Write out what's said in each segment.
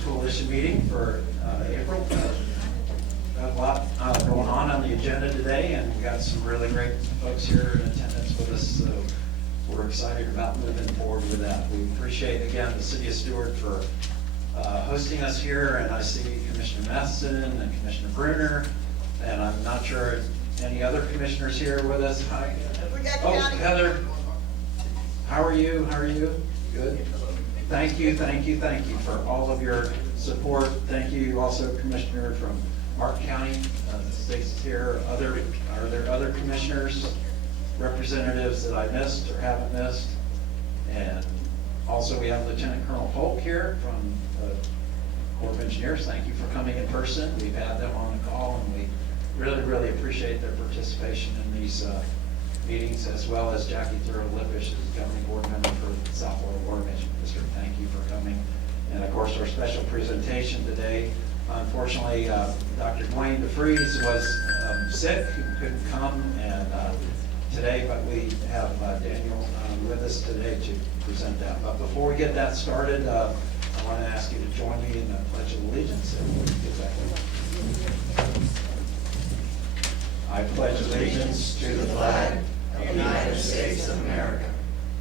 first coalition meeting for April. Got a lot going on the agenda today, and we got some really great folks here in attendance with us, so we're excited about moving forward with that. We appreciate, again, the City of Estuary for hosting us here, and I see Commissioner Matheson and Commissioner Bruner, and I'm not sure if any other commissioners here with us. Hi. Oh, Heather, how are you? How are you? Good. Thank you for all of your support. Thank you also, Commissioner from Martin County, Stacy's here. Are there other commissioners, representatives that I missed or haven't missed? And also we have Lieutenant Colonel Polk here from the Corps of Engineers. Thank you for coming in person. We've had them on the call, and we really appreciate their participation in these meetings, as well as Jackie Thurlow-Lippish, the governing board member for the South Florida Water Management District. Thank you for coming. And of course, our special presentation today. Unfortunately, Dr. Dwayne DeFries was sick and couldn't come today, but we have Daniel with us today to present that. But before we get that started, I want to ask you to join me in the Pledge of Allegiance. And we'll get back to it. I pledge allegiance to the flag of the United States of America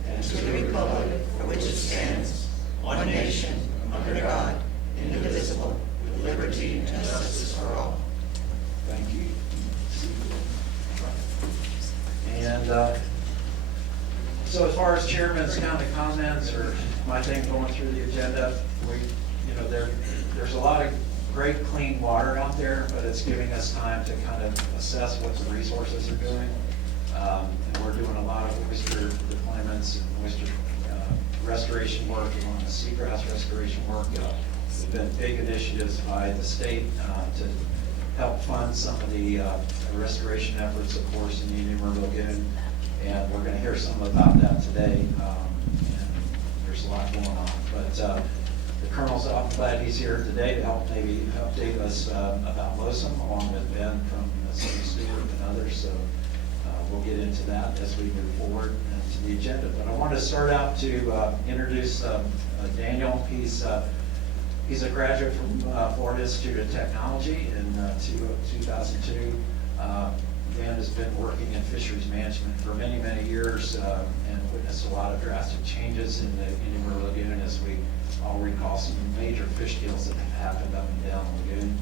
and to the republic for which it stands, one nation, under God, indivisible, with liberty and justice for all. Thank you. And so as far as chairman's kind of comments or my thing going through the agenda, there's a lot of great clean water out there, but it's giving us time to kind of assess what the resources are doing. And we're doing a lot of oyster deployments and oyster restoration work, along the seagrass restoration work. There's been big initiatives by the state to help fund some of the restoration efforts, of course, in the Indian River Lagoon. And we're going to hear some about that today. And there's a lot going on. But the Colonel's, I'm glad he's here today to help maybe update us about LOSM, along with Ben from the City of Stewart and others. So we'll get into that as we move forward into the agenda. But I wanted to start out to introduce Daniel. He's a graduate from Florida Institute of Technology in 2002. Dan has been working in fisheries management for many years and witnessed a lot of drastic changes in the Indian River Lagoon, as we all recall some major fish kills that have happened up and down the lagoon.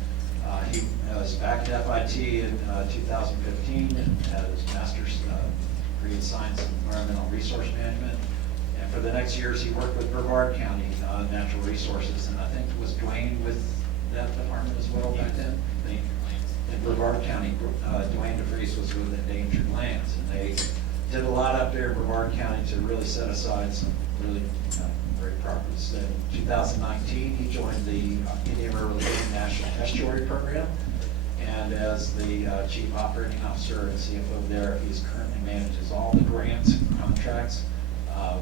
He was back at FIT in 2015 and had his master's degree in science and environmental resource management. And for the next years, he worked with Brevard County Natural Resources, and I think it was Dwayne with that department as well back then. In Brevard County, Dwayne DeFries was with Endangered Lands, and they did a lot up there in Brevard County to really set aside some really great properties. In 2019, he joined the Indian River Lagoon National Estuary Program, and as the Chief Operating Officer and CFO there, he currently manages all the grants and contracts,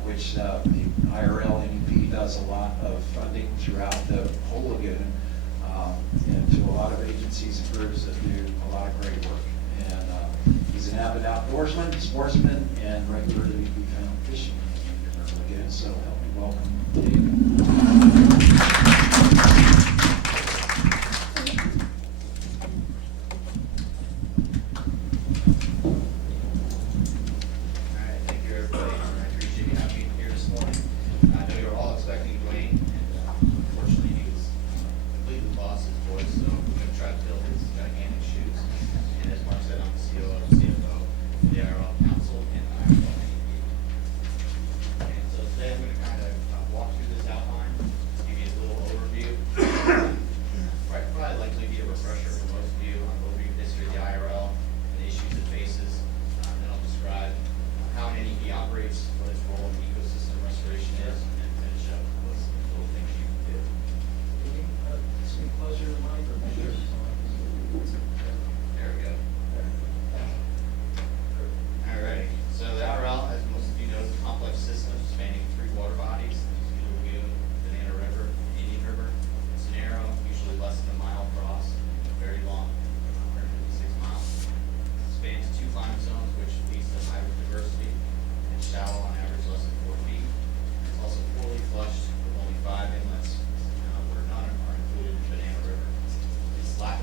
which the IRL NEP does a lot of funding throughout the whole lagoon, and to a lot of agencies and groups that do a lot of great work. And he's an avid outdoorsman, sportsman, and regularly to be found fishing in the River Lagoon. So help me welcome David. Today I'm going to kind of walk through this outline.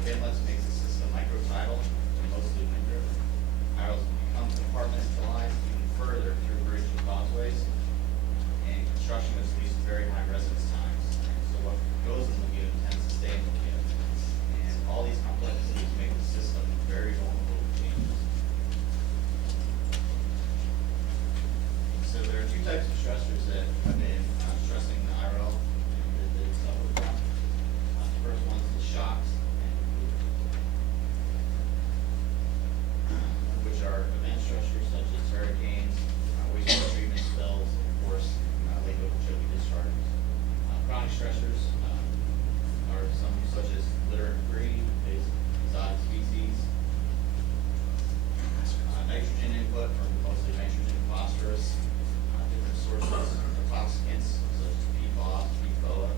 inlets makes the system microtidal and mostly wind-driven. Arrows become compartmentalized even further through bridge and causeways, and construction which leads to very high residence times. So what goes in the lagoon tends to stay in the lagoon. And all these complexities make the system very vulnerable to changes. So there are two types of stressors that have been stressing the IRL and that it's suffered from. The first one is the shocks, which are event stressors such as hurricanes, wastewater treatment spills, and of course, Lake Okeechobee discharges. Chronic stressors are some such as litter and debris, exotic species, nitrogen input from mostly nitrogen and phosphorus, different sources of toxicants such as PFOS, PFOA,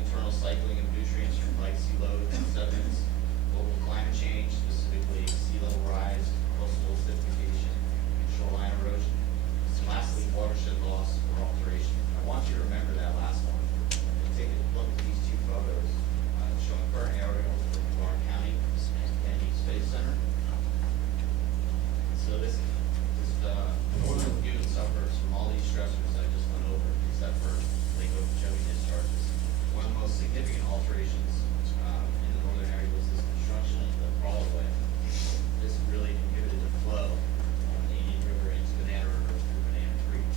internal cycling of nutrients from light sea load and sediments, local climate change, specifically sea level rise, coastal acidification, and shoreline erosion. And lastly, watershed loss or alteration. I want you to remember that last one. And take a look at these two photos showing current aerials of Warren County and Kennedy Space Center. So this northern lagoon suffers from all these stressors I just went over, except for Lake Okeechobee discharges. One of the most significant alterations in the northern area was this construction of the crawlway. This really inhibited the flow of the Indian River into Banana River through Banana Creek.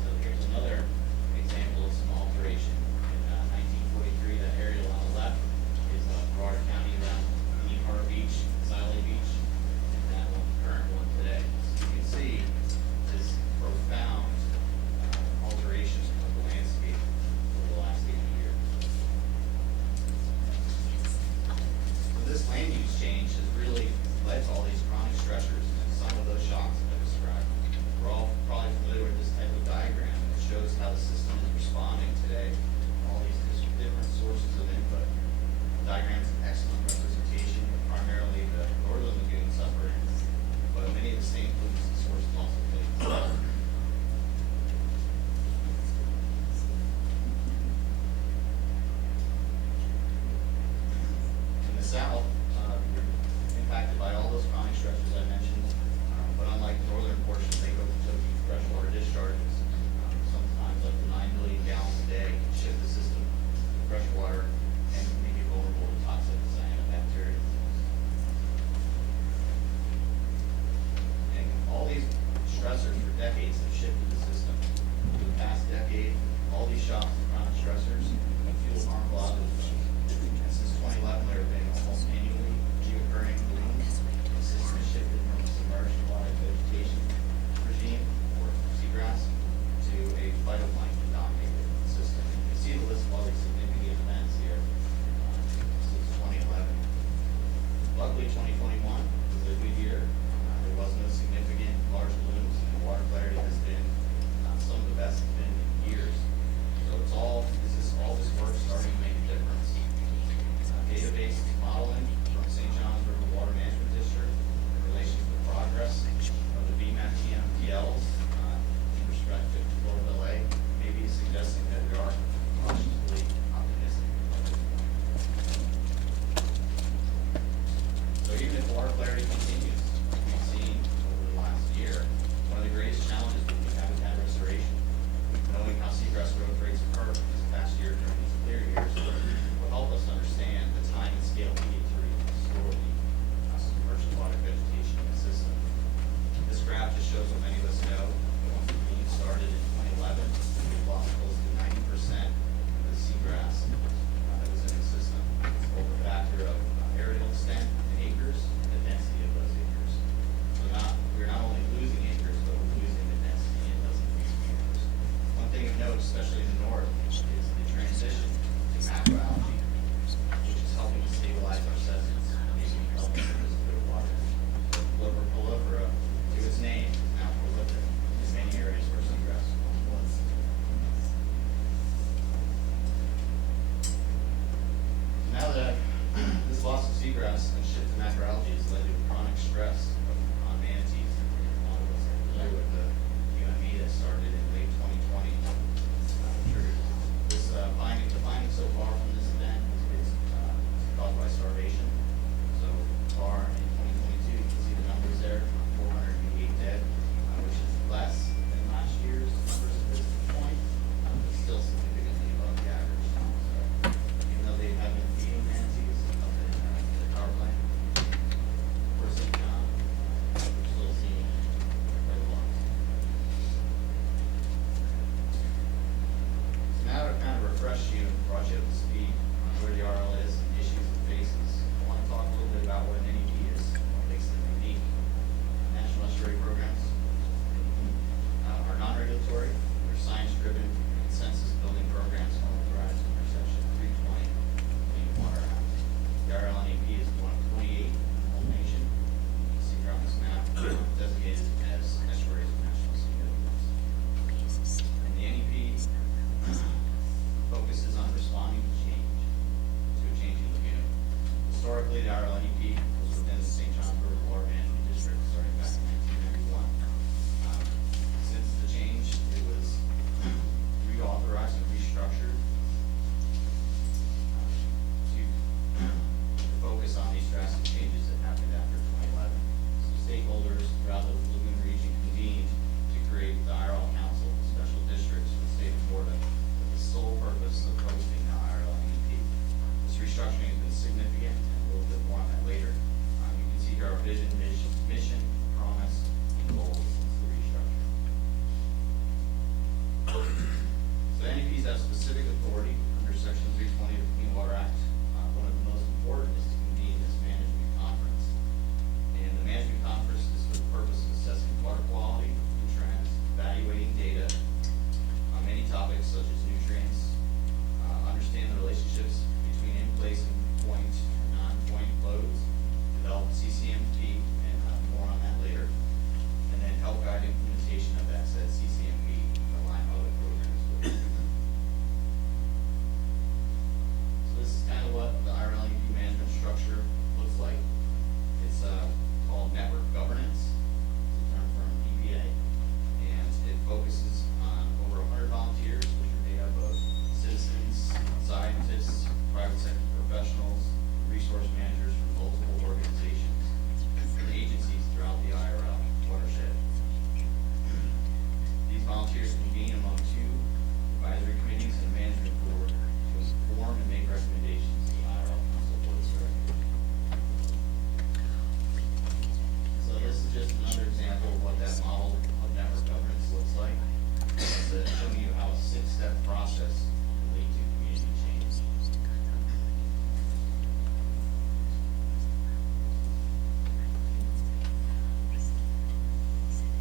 So here's another example of some alteration. In 1943, the aerial on the left is Broward County around Indian Harbor Beach, Siley Beach, and that one, the current one today. So you can see this profound alteration of the landscape over the last 80 years. So this land use change has really led to all these chronic stressors and some of those shocks that I described. We're all probably familiar with this type of diagram. It shows how the system is responding today to all these different sources of input. The diagram's an excellent representation of primarily the northern lagoon suffering, but many of the same pollution sources also play a role. In the south, we're impacted by all those chronic stressors I mentioned, but unlike the northern portion, they go to freshwater discharges. Sometimes up to 9 million gallons a day can shift the system to freshwater and make it vulnerable to toxic cyanobacteria. And all these stressors for decades have shifted the system. For the past decade, all these shocks and chronic stressors have fueled harmful outputs. And since 2011, there have been almost annually reoccurring blooms. The system has shifted from a submerged aquatic vegetation regime, or seagrass, to a phytoplankton dominated system. You can see the list of all these significant events here since 2011. Luckily, 2021 was a good year. There was no significant large blooms, and water clarity has been some of the best it's been in years. So it's all this work starting to make a difference. Database modeling from St. John's River Water Management District in relation to the progress of the VMAP TMDLs in respect to Florida LA may be suggesting that we are cautiously optimistic. So even if water clarity continues, like we've seen over the last year, one of the greatest challenges will be habitat restoration. Knowing how seagrass growth rates occur this past year during these clear years will help us understand the time and scale needed to restore the submerged aquatic vegetation in the system. This graph just shows what many of us know, that once the bloom started in 2011, we lost close to 90% of the seagrass that was in the system. It's both a factor of aerial extent in acres and the density of those acres. So we're not only losing acres, but we're losing the density in those acres. One thing to note, especially in the north, is the transition to macroalgae, which is helping to stabilize our sediments and maybe helping to distillate water. Prolifera, to its name, is now prolific in many areas where seagrass once was. Now that this loss of seagrass and shift to macroalgae has led to chronic stress on manatees, a lot of us are familiar with the UME that started in late 2020. Triggered this finding. The finding so far from this event has been Historically, the RLNEP was within the St. John River Water Management District starting back in 1991. Since the change, it was reauthorized and restructured to focus on these drastic changes that happened after 2011. So stakeholders throughout the Lagoon region convened to create the IRL Council of Special Districts for the state of Florida with the sole purpose of hosting the IRL-NEP. This restructuring has been significant, and a little bit more on that later. You can see here our vision, mission, promise, and goals since the restructuring. So the NEPs have specific authority under Section 320 of the Clean Water Act. One of the most important is to convene this management conference. And the management conference is for the purpose of assessing water quality and trends, evaluating data on many topics such as nutrients, understand the relationships between in-place and point and non-point loads, develop CCMP, and more on that later, and then help guide implementation of that said CCMP and align other programs with it. So this is kind of what the IRLEP management structure looks like. It's called network governance. It's a term from EPA, and it focuses on over 100 volunteers, which are made up of citizens, scientists, private sector professionals, resource managers from multiple organizations and agencies throughout the IRL watershed. These volunteers convene among two advisory committees and a management board to inform and make recommendations to the IRL Council Board of Directors. So this is just another example of what that model of network governance looks like. It's showing you how a 6-step process can lead to community change.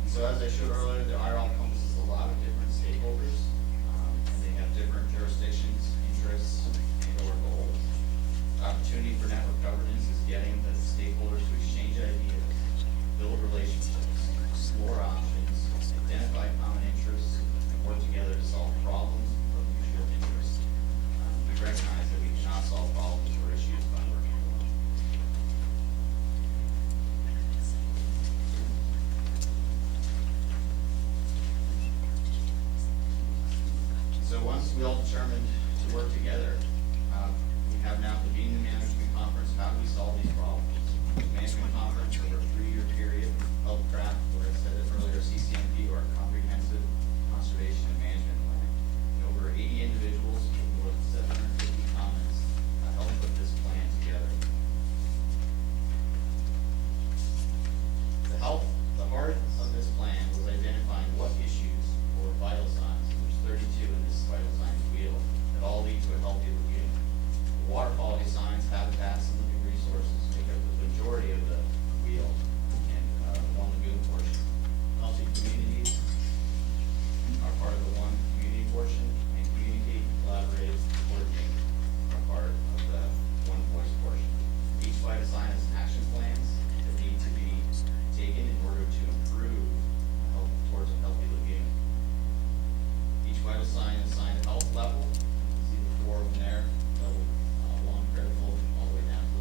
So as I showed earlier, the IRL encompasses a lot of different stakeholders, and they have different jurisdictions, interests, and/or goals. The opportunity for network governance is getting the stakeholders to exchange ideas, build relationships, explore options, identify common interests, and work together to solve problems of mutual interest. We recognize that we cannot solve problems or issues by working alone. So once we all determined to work together, we have now convened the management conference. How do we solve these problems? The management conference over a 3-year period helped craft, what I said earlier, CCMP, or Comprehensive Conservation and Management Plan. And over 80 individuals with more than 750 comments helped put this plan together. The heart of this plan was identifying what issues or vital signs, and there's 32 in this vital signs wheel, that all lead to a healthy lagoon. The water quality signs, habitats, and living resources make up the majority of the wheel, and one lagoon portion. Healthy communities are part of the one community portion, and communicate, collaborate, coordinate are part of the one voice portion. Each vital sign has action plans that need to be taken in order to improve towards a healthy lagoon. Each vital sign is assigned a health level. You can see the 4 of them there, level 1 critical, all the way down to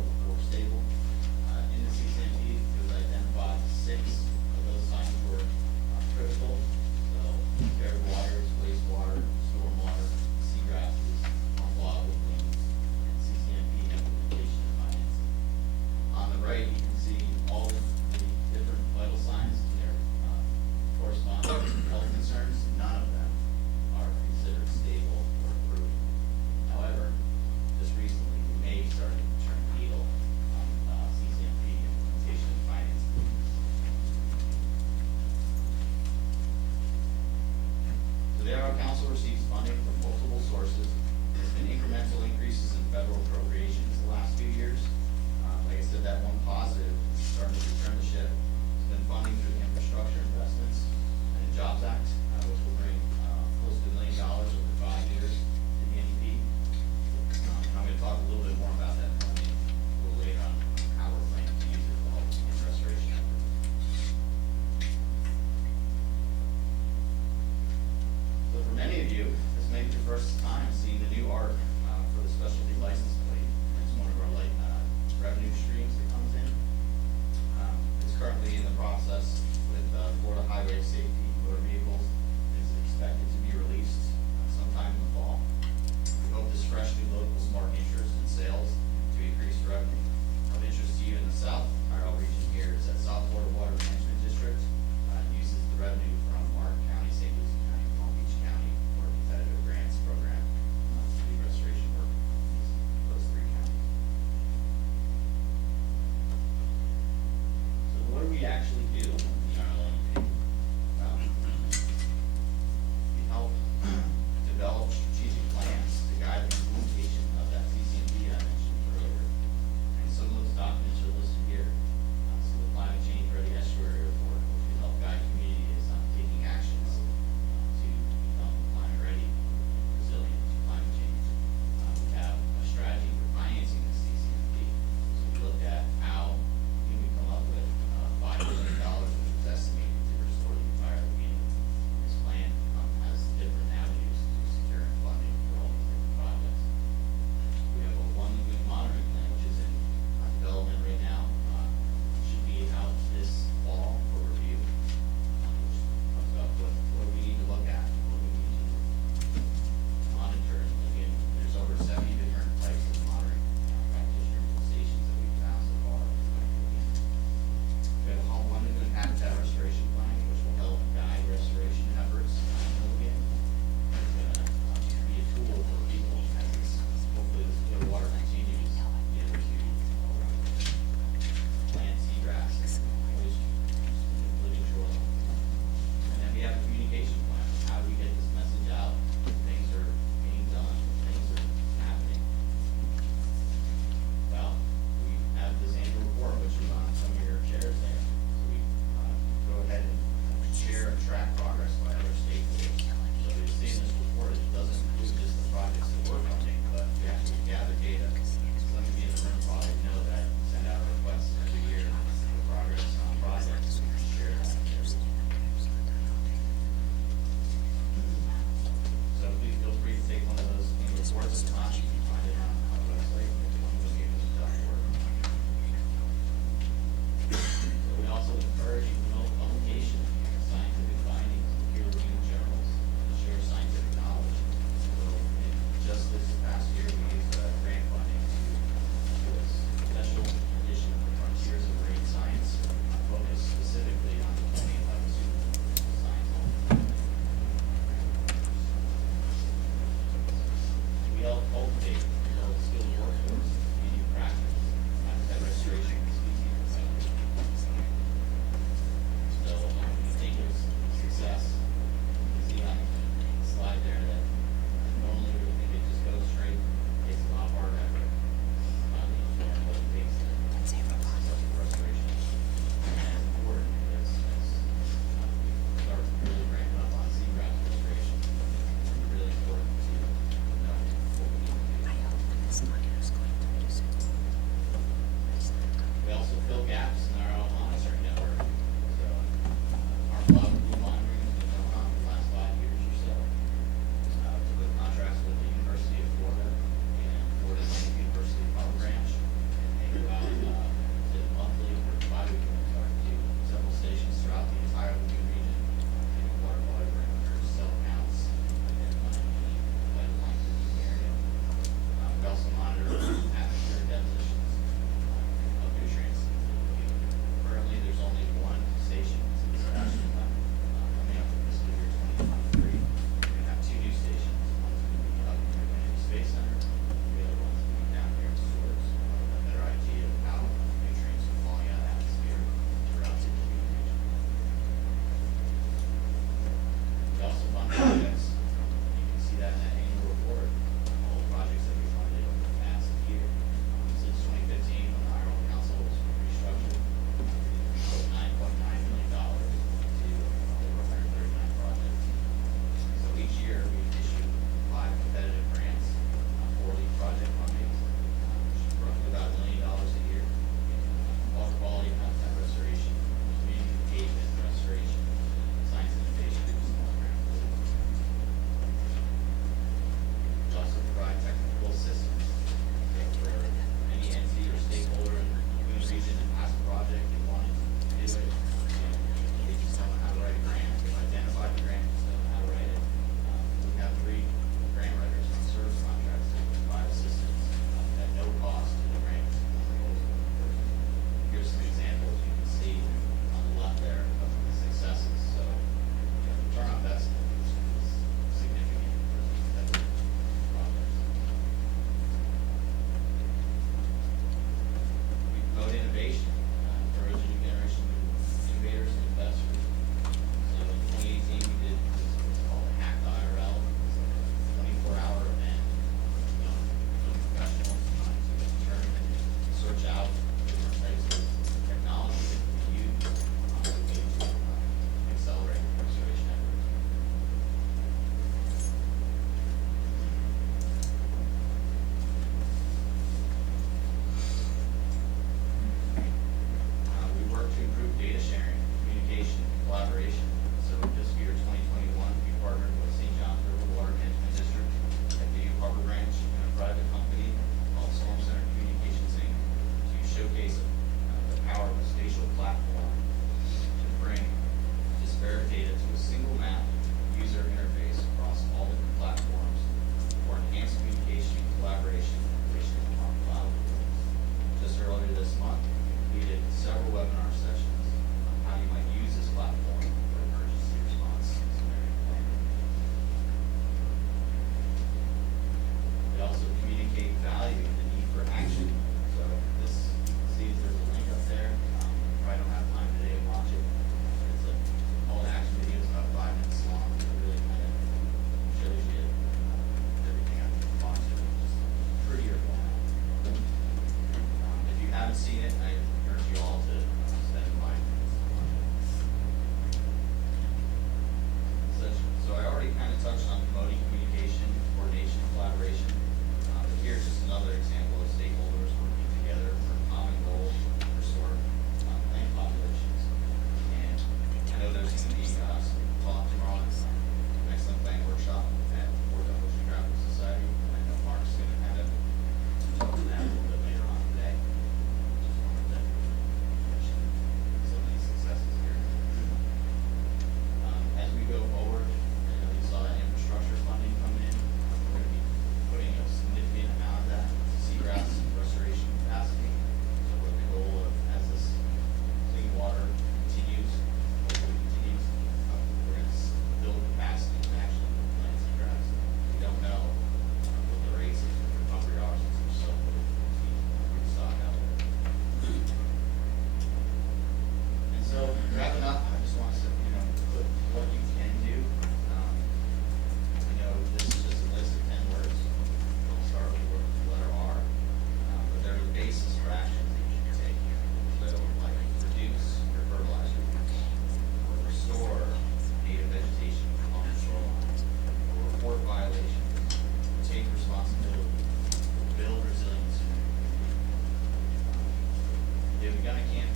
begun a campaign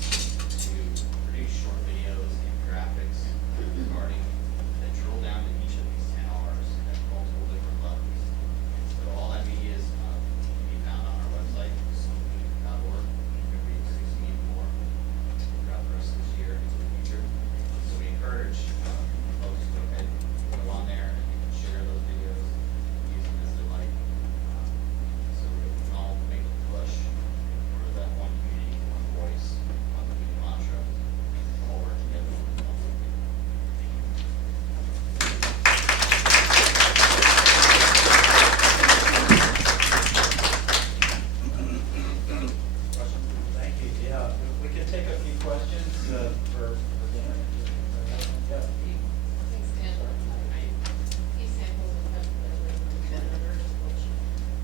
to produce short videos and graphics regarding that drill down to each of these 10 R's at multiple different levels. So all that media is can be found on our website, lagoon.org. We're going to be producing even more throughout the rest of this year into the future. So we encourage folks to go ahead, go on there and share those videos, use them as they like. So we can all make a push for that one community, one voice, one community mantra, all work together. Questions? Thank you, yeah. We can take a few questions for Dan. Yeah, Pete. Thanks, Dan. These samples of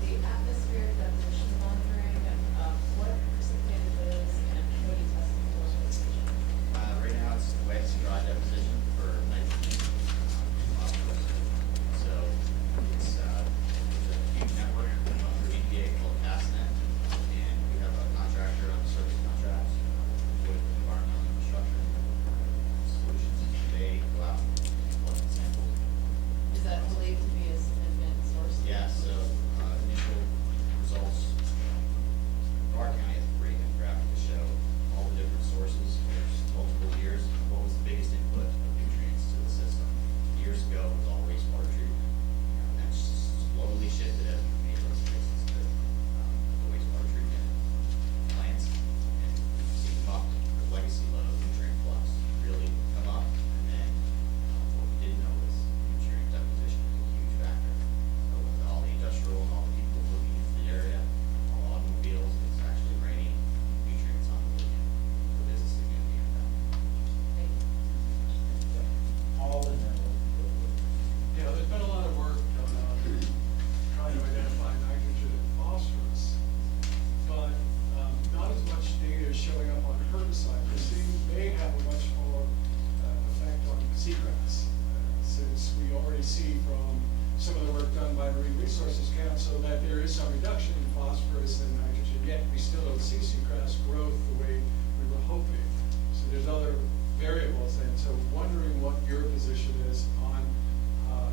the atmospheric deposition monitoring, what precipitated those and what are you testing for? Right now, it's wet to dry deposition for nitrogen. So it's a huge network under EPA called CastNet, and we have a contractor on the service contracts with environmental infrastructure solutions. They go out and collect the samples. Is that believed to be a significant source? Yeah, so initial results, our county has a great infographic to show all the different sources. There's multiple years. What was the biggest input of nutrients to the system? Years ago, it was all wastewater treatment. And that's slowly shifted as we made those fixes to the wastewater treatment plants. And we've seen the legacy load of nutrient flux really come up. And then what we didn't know was nutrient deposition is a huge factor. So with all the industrial and all the people moving into the area, all automobiles, it's actually raining nutrients on the weekend. So it is a significant impact. Thank you. All in there. Yeah, there's been a lot of work done on trying to identify nitrogen and phosphorus, but not as much data is showing up on herbicide. We're seeing they have a much more effect on seagrass, since we already see from some of the work done by Marine Resources Council that there is some reduction in phosphorus and nitrogen, yet we still don't see seagrass growth the way we were hoping. So there's other variables, and so wondering what your position is on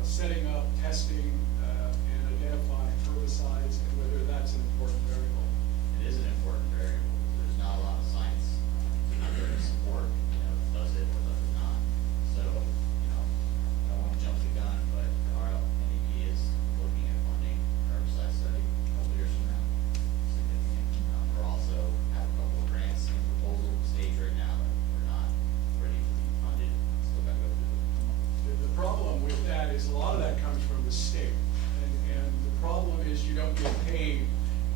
setting up, testing, and identifying herbicides, and whether that's an important variable. It is an important variable. There's not a lot of science to support, does it or does it not. So, I don't want to jump the gun, but our NEP is looking at funding a herbicide study a couple years from now. Significant. We're also have a couple of grants in proposal stage right now, but we're not ready to be funded. Still got to go through The problem with that is a lot of that comes from the state, and the problem is you don't get paid,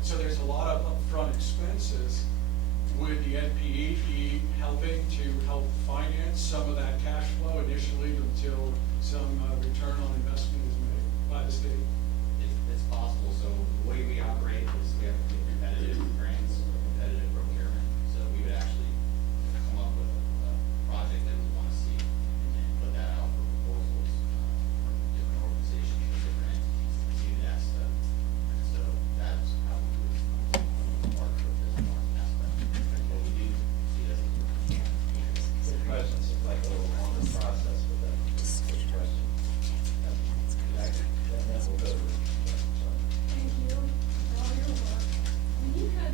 so there's a lot of upfront expenses. Would the NPE be helping to help finance some of that cash flow initially until some return on investment is made by the state? It's possible. So the way we operate is we have to get competitive grants, competitive procurement. So we would actually come up with a project that we want to see and then put that out for proposals from different organizations or different entities to see that stuff. And so that's how we would work for this more aspect. But we do see this as a Good question, seems like a little longer process with that first question. Then we'll go to. Thank you for all your work. When you kind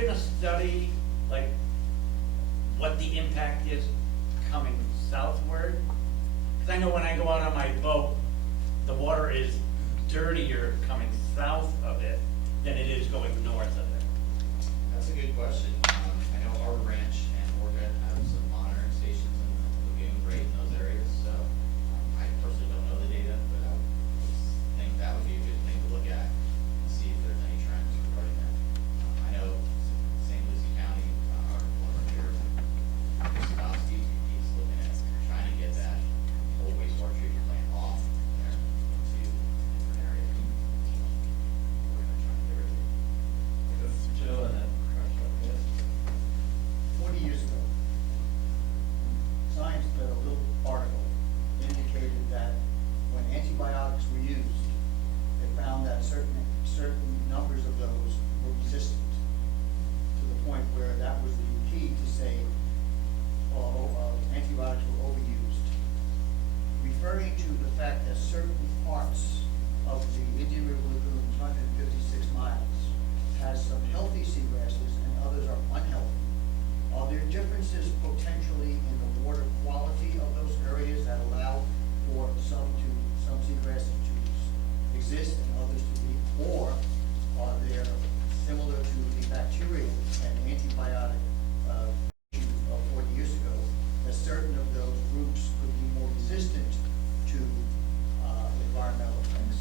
been a study, like, what the impact is coming southward? Because I know when I go out on my boat, the water is dirtier coming south of it than it is going north of it. That's a good question. I know our ranch and Orca have some monitoring stations in the lagoon right in those areas, so I personally don't know the data, but I would think that would be a good thing to look at and see if there's any trends regarding that. I know St. Lucie County, our one of our sheriffs, Krasnowski, he's looking at trying to get that whole wastewater treatment plant off there to different areas. We're gonna try to get rid of it. Joe and then Crush, yes. 40 years ago, science did a little article indicated that when antibiotics were used, they found that certain numbers of those were resistant to the point where that was the key to say, antibiotics were overused. Referring to the fact that certain parts of the Indian River Lagoon, 156 miles, has some healthy seagrasses and others are unhealthy. Are there differences potentially in the water quality of those areas that allow for some seagrasses to exist and others to be, or are there, similar to the bacterial and antibiotic issue of 40 years ago, that certain of those groups could be more resistant to environmental effects?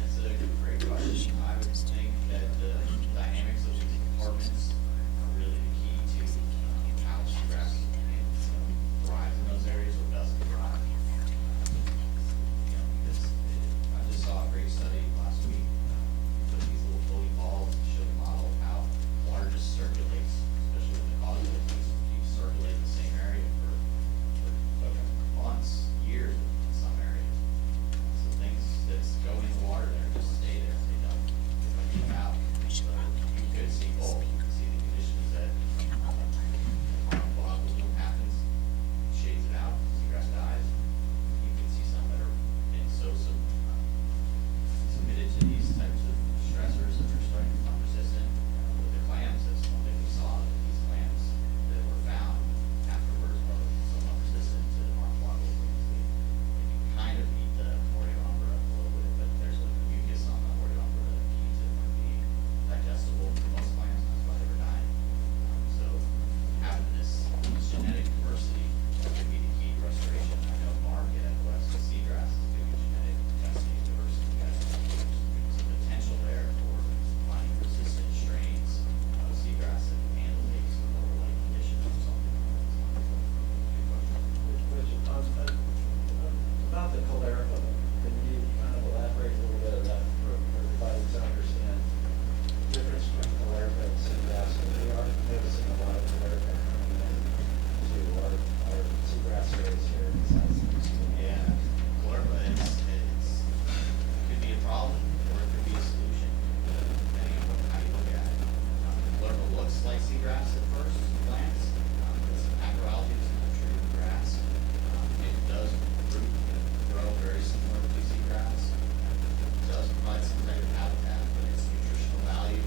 That's a great question. I would think that the dynamics of these departments are really the key to how stress thrives in those areas or doesn't thrive. I just saw a great study last week. Put these little floating balls to show the model of how water just circulates, especially with the causes of these. You circulate the same area for months, years in some areas. So things that's go in the water there just stay there. They don't move out. So you could see both. You could see the conditions that block bloom happens, shades it out, seagrass dies. You can see some that are being so submitted to these types of stressors that are starting to become resistant. With the clams, that's one thing we saw, that these clams that were found afterwards are somewhat resistant to harmful organisms. They kind of eat the Moriombra a little bit, but there's a mucus on the Moriombra that keeps it from being digestible for most clams, that's why they were dying. So having this genetic diversity would be the key to restoration. I know Mark at West Seagrass is doing genetic testing of diversity. There's some potential there for finding resistant strains of seagrass that can handle maybe some overlay conditions or something. About the cholera, can you kind of elaborate a little bit of that for everybody to understand the difference between cholera and seagrass? We are noticing a lot of cholera coming in to our seagrass areas here in the south. Yeah, chlorella, it could be a problem or it could be a solution, depending on how you look at it. Chlorella looks like seagrass at first glance. It's macroalgae, it's not true grass. It does grow very similar to seagrass. It does provide some type of habitat, but its nutritional value is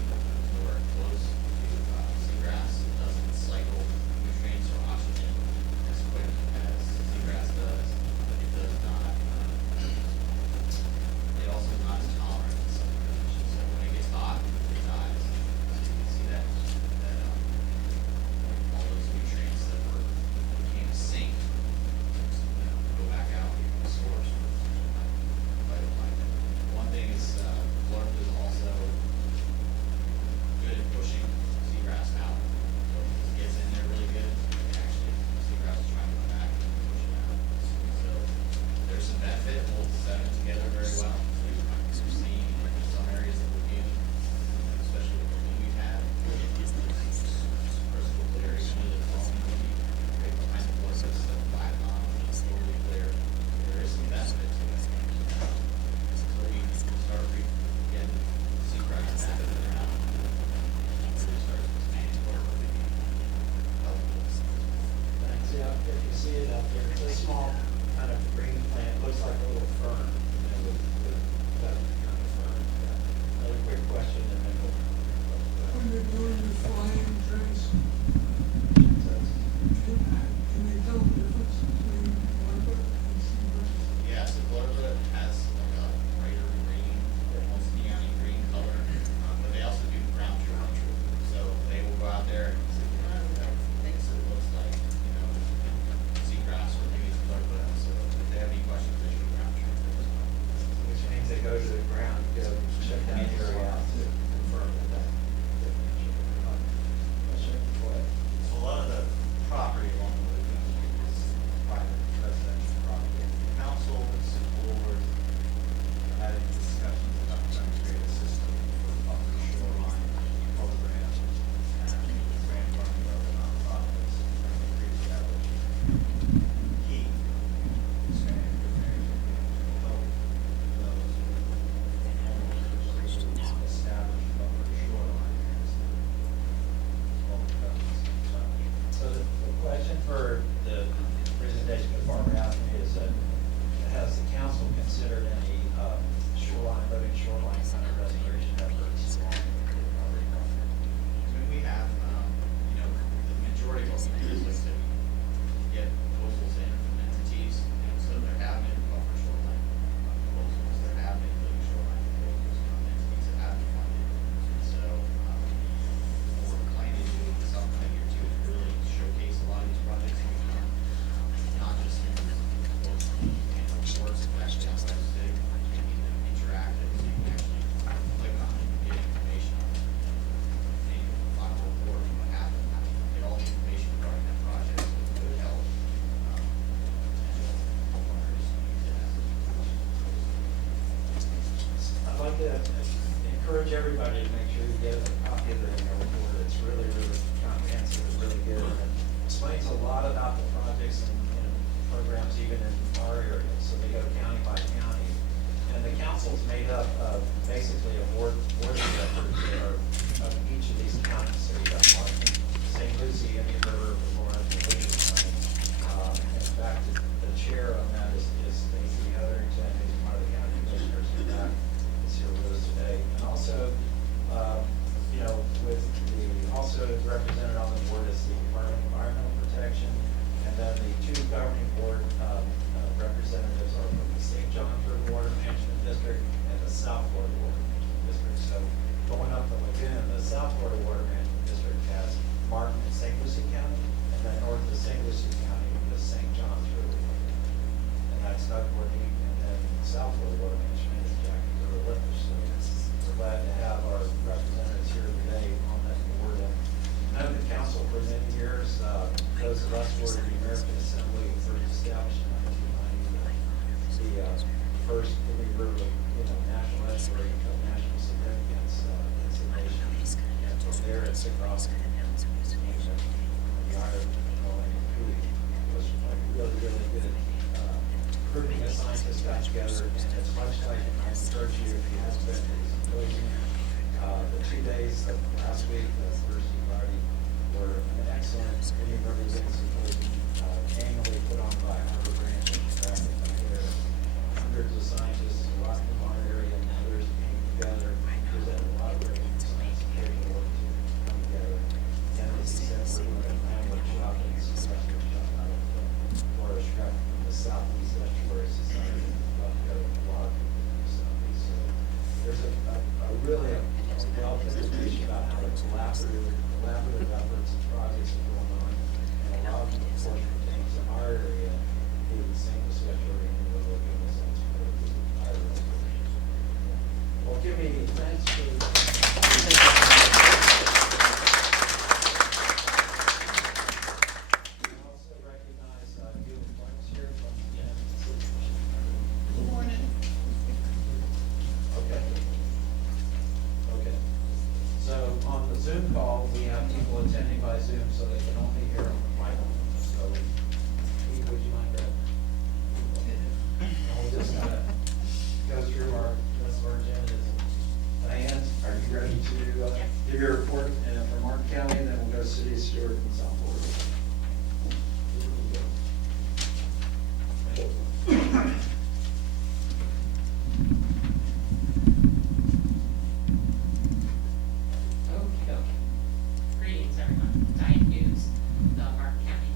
nowhere close to seagrass. It doesn't cycle nutrients or oxygen as quick as seagrass does. It does not, it also is not as tolerant to some conditions. So when it gets hot, it dies. So you can see that all those nutrients that became a sink, go back out and become a source for phytoplankton. One thing is, chlorophyll is also good at pushing seagrass out. So if it gets in there really good, it can actually, seagrass is trying to come back and push it out. So there's some benefit, it holds the sediment together very well. So you've seen in some areas of the lagoon, especially with the wind we've had, crystal clear, even though the foam can be right behind the forces, the black on, it's totally clear. There is some benefit to it. So we start getting seagrass back in the ground. Really starts expanding wherever we can help. Thanks, yeah, if you see it out there, it's a small kind of green plant, looks like a little fern, with that kind of fern. Another quick question and then we'll. to encourage everybody to make sure you get a copy of the annual report. It's really, really comprehensive and really good. And it explains a lot about the projects and programs even in our area. So they go county by county. And the council's made up of basically a board of directors that are of each of these counties. So you got Martin, St. Lucie, Indian River, Lawrence, and Williams County. In fact, the chair on that is Stacy Hetherington, who's one of the county commissioners in that, is here with us today. And also, also represented on the board is the Department of Environmental Protection, and then the two governing board representatives are from the St. John River Water Management District and the South Florida Water Management District. So going up the lagoon, the South Florida Water Management District has Martin and St. Lucie County, and then north of St. Lucie County is St. John's River. And that's Doug Working, and then South Florida Water Management is Jackie River Lippers. So we're glad to have our representatives here today on that board. And known the council for many years. Those of us who were in the American Assembly first established in 1990, the first Indian River, national estuary of national significance as a nation. And from there, it's across the Iron Atlantic Creek. It was like really, really good. Group of scientists got together, and it's much like, and I encourage you, if you haven't been to the symposium, the 2 days of last week, the Thursday, Friday, were an excellent Indian River Day symposium, annually put on by Harbor Branch and Traffic. There hundreds of scientists, a lot from our area and others came together, presented a lot of great science and paperwork to come together. And as he said, we're doing a land workshop and a success workshop out of Florida from the Southeast Estuary Society. Got together with a lot of people from the Southeast. So there's a really wealth of information about how the collaborative efforts and projects are going on, and a lot of them, of course, pertain to our area, the St. Lucie Estuary and the Lagoon, our area. Well, give me thanks for. I also recognize you and Mark's here from the Good morning. Okay. Okay. So on the Zoom call, we have people attending by Zoom, so they can only hear on the microphone. So, Pete, would you mind that? And we'll just kind of go through our rest of our agendas. Diane, are you ready to give your report from Martin County, and then we'll go to City of Stewart and South Florida? Okey-dokey. Greetings, everyone. Diane Hughes, the Martin County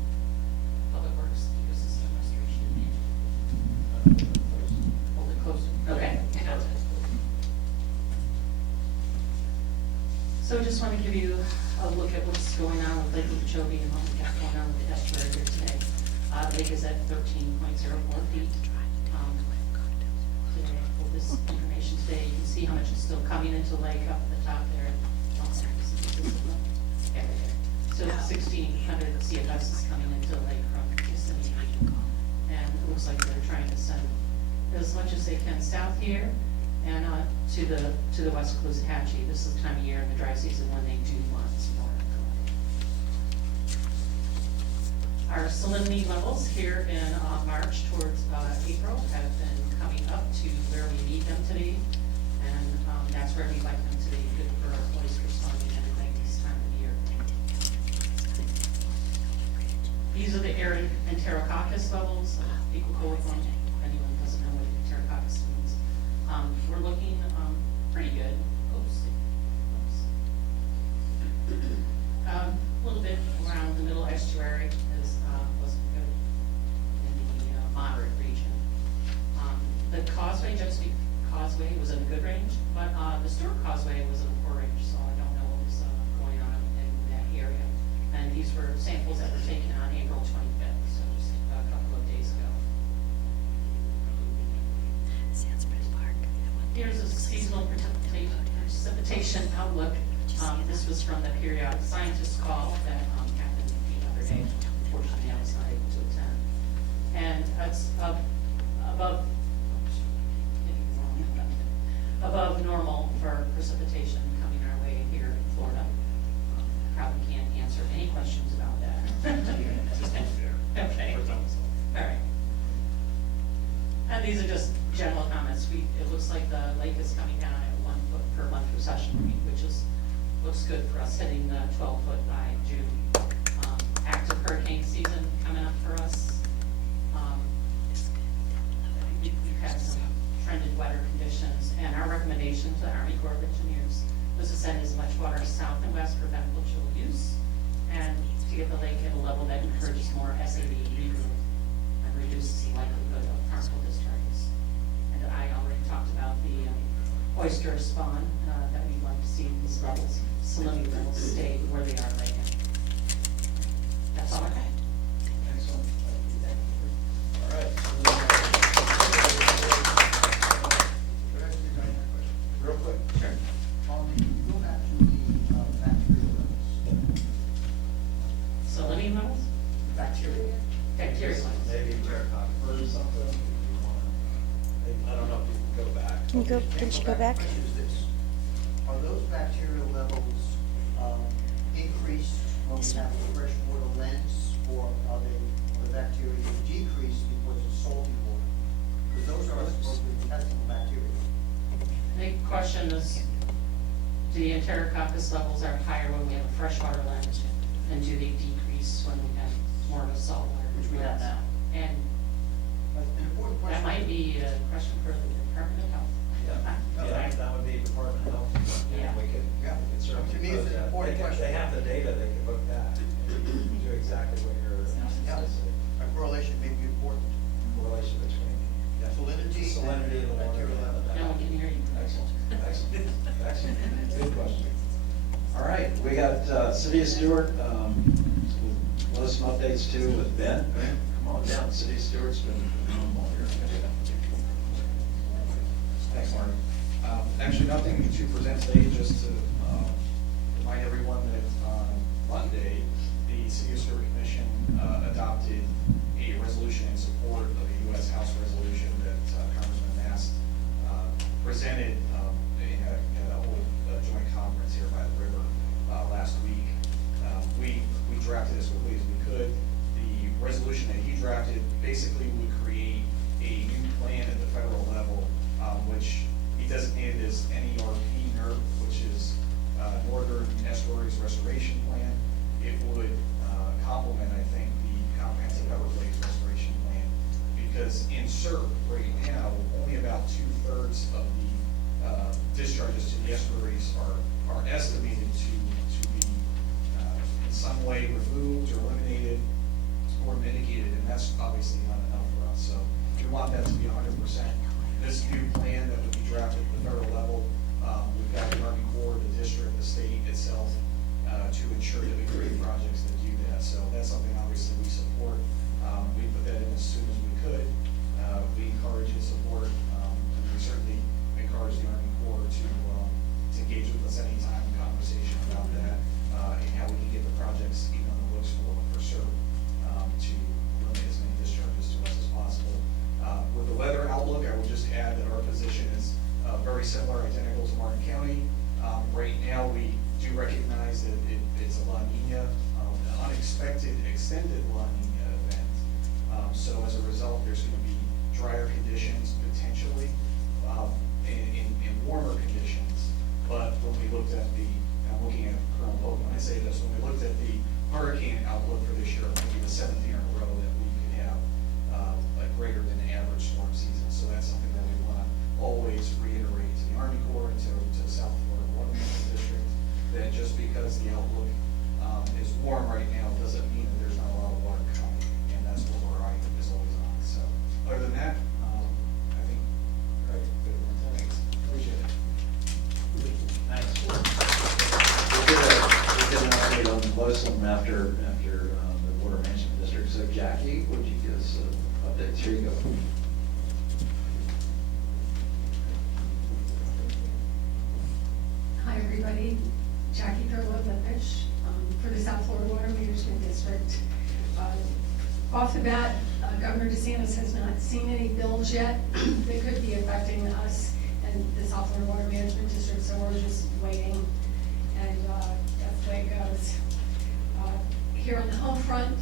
Public Works Ecosystem Restoration Manager. Hold it closer. Okay. So I just want to give you a look at what's going on with Lake Okeechobee and what we got going on with the estuary here today. The lake is at 13.04 feet. Today, with this information today, you can see how much is still coming into the lake up at the top there. Yeah, right there. So 1,600 CFS is coming into the lake from Kissimmee. And it looks like they're trying to send as much as they can south here and to the west Caloosahatchee. This is the time of year in the dry season when they do want some more. Our salinity levels here in March towards April have been coming up to where we need them to be. And that's where we like them to be, good for our oyster swimming and everything this time of year. These are the arid enterococcus levels, fecal coliform. If anyone doesn't know what enterococcus means. We're looking pretty good. A little bit around the middle estuary wasn't good in the moderate region. The Causeway, Chesapeake Causeway was in a good range, but the Stewart Causeway was in a poor range, so I don't know what was going on in that area. And these were samples that were taken on April 25th, so just a couple of days ago. Here's a seasonal precipitation outlook. This was from the periodic scientist call that happened the other day. Unfortunately, I was not able to attend. And it's above, above normal for precipitation coming our way here in Florida. Probably can't answer any questions about that. Okay, all right. And these are just general comments. It looks like the lake is coming down at 1 foot per month recession rate, which looks good for us hitting the 12 foot by June. Active hurricane season coming up for us. We've had some trended weather conditions, and our recommendation to the Army Corps of Engineers was to send as much water south and west for beneficial use, and to get the lake at a level that encourages more SAD regrowth and reduces the likelihood of harmful discharges. And I already talked about the oyster spawn, that we'd like to see these levels, salinity levels stay where they are right now. That's all I got. Excellent. All right. Could I ask you guys a question? Real quick. Sure. Go back to the bacterial levels. Salinity levels? Bacteria. Bacteria levels. Maybe terracotta or something. I don't know if you can go back. Can she go back? Question is this: are those bacterial levels increased when we have a freshwater lens, or are the bacteria decreased because of salty water? Because those are supposed to be intestinal bacteria. The question is, the Enterococcus levels are higher when we have a freshwater lens, and do they decrease when we have more of a saltwater? Which we have now. And That's an important question. that might be a question for the Department of Health. Yeah, that would be Department of Health. Yeah. We could, Yeah. we could certainly To me, it's pose an that. important They question. have the data, they could look at, and do exactly what your Yeah. analysis is. A correlation may be important. Correlation between. Salinity and Salinity and the water. bacterial level. No one can hear you. Excellent, excellent, excellent. Good question. All right, we got City of Stewart, we'll have some updates too with Ben. Come on down, City of Stewart's been phenomenal here. Thanks, Marty. Actually, nothing to present today, just to remind everyone that on Monday, the City of Stewart Commission adopted a resolution in support of a U.S. House resolution that Congressman Mast presented at a whole joint conference here by the river last week. We drafted as quickly as we could. The resolution that he drafted basically would create a new plan at the federal level, which he designated as NERP, which is Northern Estuaries Restoration Plan. It would complement, I think, the Comprehensive Everglades Restoration Plan, because in SERP right now, only about 2/3 of the discharges to the estuaries are estimated to be in some way removed or eliminated or mitigated, and that's obviously not enough for us. So we want that to be 100%. This new plan that would be drafted at the federal level, we've got the Army Corps, the district, the state itself, to ensure that we create projects that do that. So that's something obviously we support. We put that in as soon as we could. We encourage and support, and we certainly encourage the Army Corps to engage with us anytime in conversation about that, and how we can get the projects even on the books for sure, to limit as many discharges to us as possible. With the weather outlook, I will just add that our position is very similar, identical to Martin County. Right now, we do recognize that it's a La Nina, an unexpected extended La Nina event. So as a result, there's going to be drier conditions potentially, in warmer conditions. But when we looked at I'm looking at Colonel Pope when I say this, when we looked at the hurricane outlook for this year, it might be the 7th year in a row that we could have a greater than average storm season. So that's something that we want to always reiterate to the Army Corps and to South Florida Water Management District, that just because the outlook is warm right now doesn't mean that there's not a lot of water coming, and that's what our eye is always on. So other than that, I think, all right, good. Thanks. Appreciate it. Thanks. We'll get an update on Losom after the Water Management District. So Jackie, would you give us updates? Here you go. Hi, everybody. Jackie Thurlow-Lipish for the South Florida Water Management District. Off the bat, Governor DeSantis has not seen any bills yet that could be affecting us, and in the South Florida Water Management District, so we're just waiting, and that's the way it goes. Here on the home front,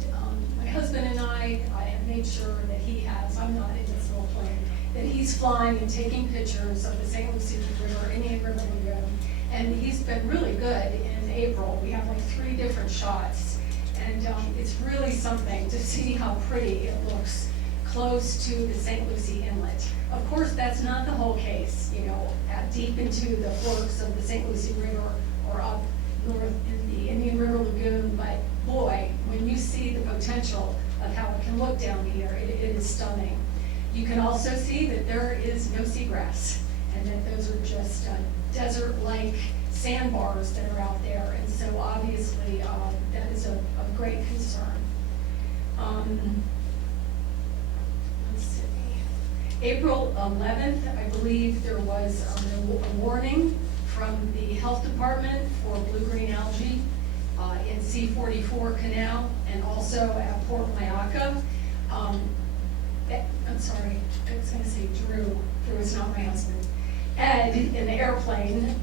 my husband and I have made sure that he has, I'm not in this little plane, that he's flying and taking pictures of the St. Lucie River, Indian River Lagoon, and he's been really good in April. We have like 3 different shots, and it's really something to see how pretty it looks close to the St. Lucie Inlet. Of course, that's not the whole case, you know, deep into the forks of the St. Lucie River or up north in the Indian River Lagoon, but boy, when you see the potential of how it can look down here, it is stunning. You can also see that there is no seagrass, and that those are just desert-like sandbars that are out there, and so obviously that is of great concern. Let's see. April 11th, I believe there was a warning from the health department for blue-green algae in C-44 Canal and also at Port Mayaca. I'm sorry, I was gonna say Drew is not my husband. Ed, in the airplane,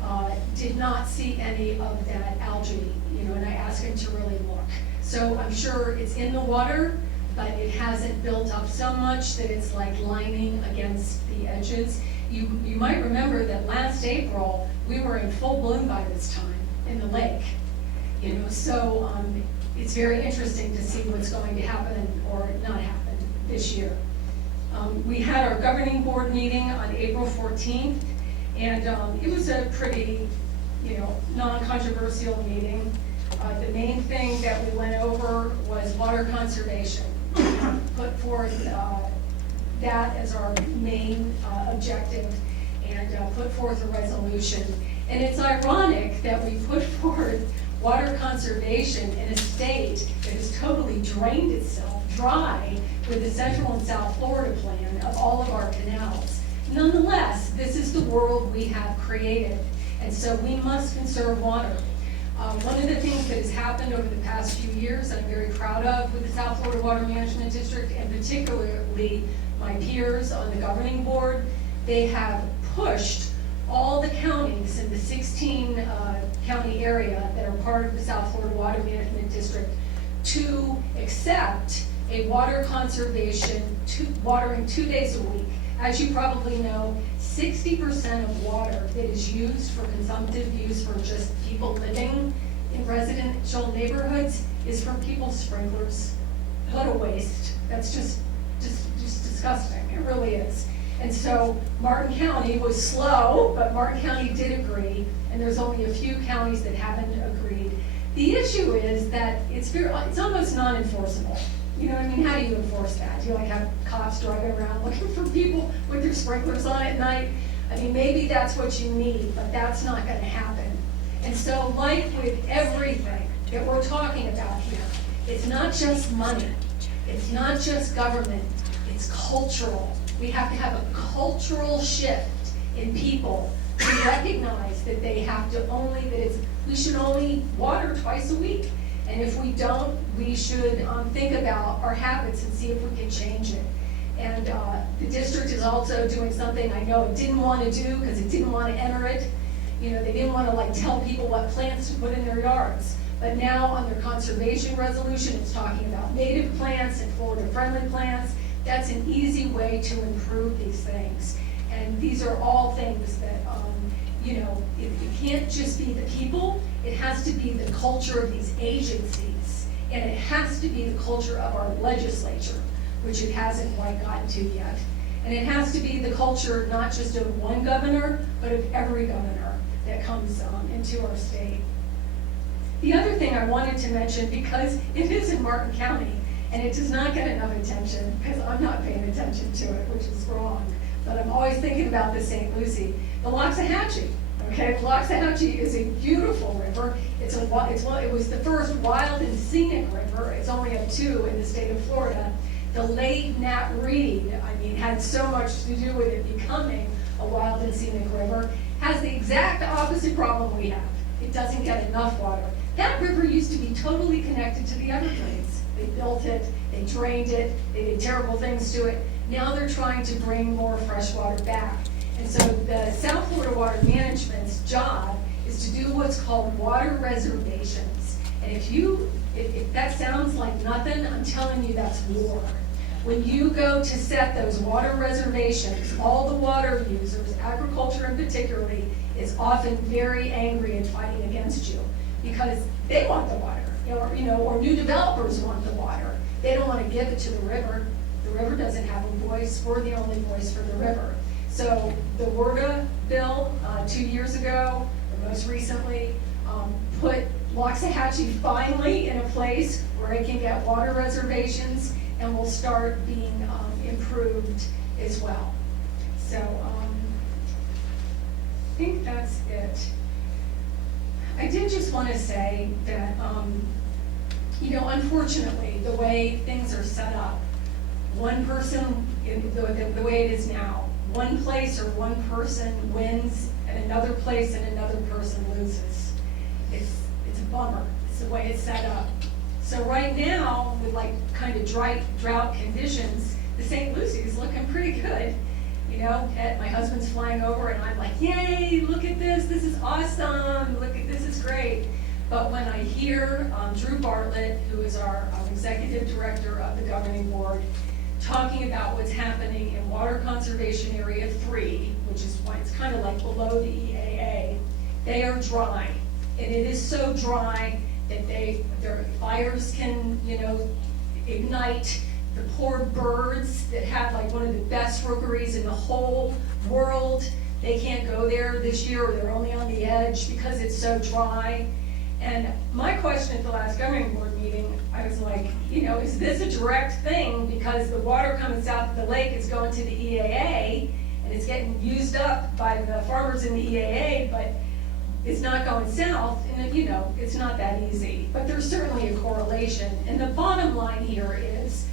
did not see any of that algae, you know, and I asked him to really look. So I'm sure it's in the water, but it hasn't built up so much that it's like lining against the edges. You might remember that last April, we were in full bloom by this time in the lake. You know, so it's very interesting to see what's going to happen or not happen this year. We had our governing board meeting on April 14th, and it was a pretty, you know, non-controversial meeting. The main thing that we went over was water conservation. Put forth that as our main objective, and put forth a resolution. And it's ironic that we put forth water conservation in a state that has totally drained itself dry with the Central and South Florida plan of all of our canals. Nonetheless, this is the world we have created, and so we must conserve water. One of the things that has happened over the past few years that I'm very proud of with the South Florida Water Management District, and particularly my peers on the governing board, they have pushed all the counties in the 16 county area that are part of the South Florida Water Management District to accept a water conservation, watering 2 days a week. As you probably know, 60% of water that is used for consumptive use for just people living in residential neighborhoods is from people's sprinklers. What a waste. That's just disgusting. It really is. And so Martin County was slow, but Martin County did agree, and there's only a few counties that haven't agreed. The issue is that it's almost non-enforceable. You know what I mean? How do you enforce that? Do you like have cops driving around looking for people with their sprinklers on at night? I mean, maybe that's what you need, but that's not gonna happen. And so like with everything that we're talking about here, it's not just money, it's not just government, it's cultural. We have to have a cultural shift in people to recognize that they have to we should only water twice a week. And if we don't, we should think about our habits and see if we can change it. And the district is also doing something I know it didn't want to do because it didn't want to enter it. You know, they didn't want to like tell people what plants to put in their yards. But now on their conservation resolution, it's talking about native plants and Florida-friendly plants. That's an easy way to improve these things. And these are all things that, you know, it can't just be the people, it has to be the culture of these agencies. And it has to be the culture of our legislature, which it hasn't quite gotten to yet. And it has to be the culture not just of one governor, but of every governor that comes into our state. The other thing I wanted to mention, because it is in Martin County, and it does not get enough attention, because I'm not paying attention to it, which is wrong, but I'm always thinking about the St. Lucie. The Loxahatchee, okay? The Loxahatchee is a beautiful river. It was the first wild and scenic river. It's only up 2 in the state of Florida. The late Nat Reed, I mean, had so much to do with it becoming a wild and scenic river, has the exact opposite problem we have. It doesn't get enough water. That river used to be totally connected to the Everglades. They built it, they drained it, they did terrible things to it. Now they're trying to bring more fresh water back. And so the South Florida Water Management's job is to do what's called water reservations. And if that sounds like nothing, I'm telling you that's war. When you go to set those water reservations, all the water users, agriculture in particularly, is often very angry and fighting against you because they want the water, or new developers want the water. They don't want to give it to the river. The river doesn't have a voice. We're the only voice for the river. So the WRDA bill 2 years ago, or most recently, put Waxahachie finally in a place where it can get water reservations and will start being improved as well. So I think that's it. I did just want to say that, unfortunately, the way things are set up, one person, the way it is now, one place or one person wins and another place and another person loses. It's a bummer. It's the way it's set up. So right now, with like kind of drought conditions, the St. Lucie is looking pretty good. My husband's flying over and I'm like, yay, look at this is awesome, this is great. But when I hear Drew Bartlett, who is our executive director of the governing board, talking about what's happening in Water Conservation Area 3, which is why it's kind of like below the EAA, they are dry. And it is so dry that their fires can, ignite. The poor birds that have like one of the best rookeries in the whole world, they can't go there this year, or they're only on the edge because it's so dry. And my question at the last governing board meeting, I was like, is this a direct thing? Because the water coming south of the lake is going to the EAA, and it's getting used up by the farmers in the EAA, but it's not going south, and it's not that easy. But there's certainly a correlation. And the bottom line here is,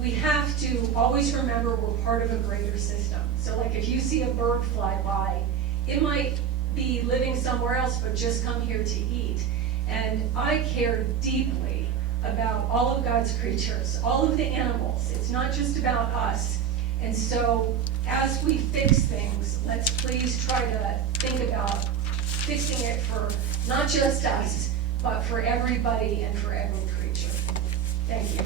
we have to always remember we're part of a greater system. So like if you see a bird fly by, it might be living somewhere else but just come here to eat. And I care deeply about all of God's creatures, all of the animals. It's not just about us. And so as we fix things, let's please try to think about fixing it for not just us, but for everybody and for every creature. Thank you.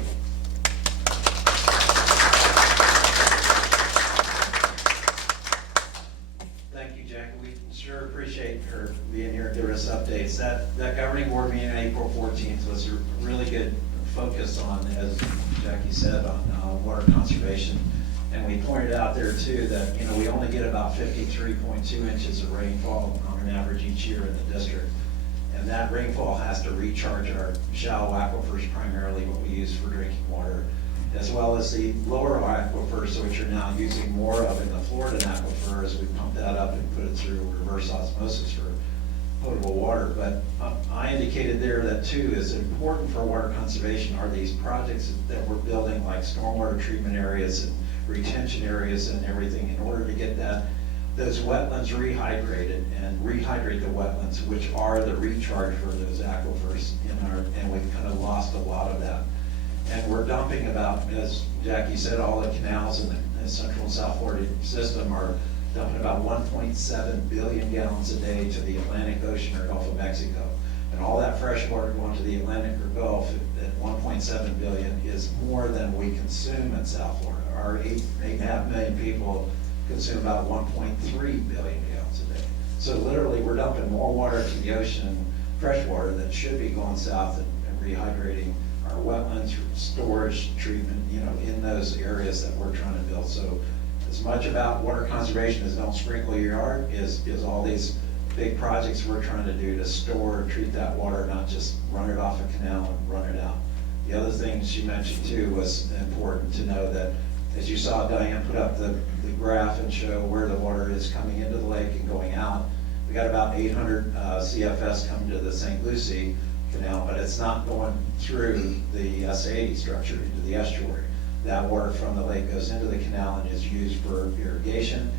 Thank you, Jackie. We sure appreciate her being here and giving us updates. That governing board meeting on April 14th was a really good focus on, as Jackie said, on water conservation. And we pointed out there too that, we only get about 53.2 inches of rainfall on an average each year in the district. And that rainfall has to recharge our shallow aquifers, primarily what we use for drinking water, as well as the lower aquifers, which are now using more of in the Florida aquifer as we pump that up and put it through reverse osmosis for potable water. But I indicated there that too is important for water conservation are these projects that we're building, like stormwater treatment areas and retention areas and everything, in order to get those wetlands rehydrated and rehydrate the wetlands, which are the recharge for those aquifers and we've kind of lost a lot of that. And we're dumping about, as Jackie said, all the canals in the Central and South Florida system are dumping about 1.7 billion gallons a day to the Atlantic Ocean or Gulf of Mexico. And all that fresh water going to the Atlantic or Gulf at 1.7 billion is more than we consume in South Florida. Our 8.5 million people consume about 1.3 billion gallons a day. So literally, we're dumping more water to the ocean, fresh water, that should be going south and rehydrating our wetlands, storage, treatment, in those areas that we're trying to build. So as much about water conservation as don't sprinkle your yard is all these big projects we're trying to do to store, treat that water, not just run it off a canal and run it out. The other thing she mentioned too was important to know that, as you saw Diane put up the graph and show where the water is coming into the lake and going out. We got about 800 CFS coming to the St. Lucie Canal, but it's not going through the S80 structure into the estuary. That water from the lake goes into the canal and is used for irrigation.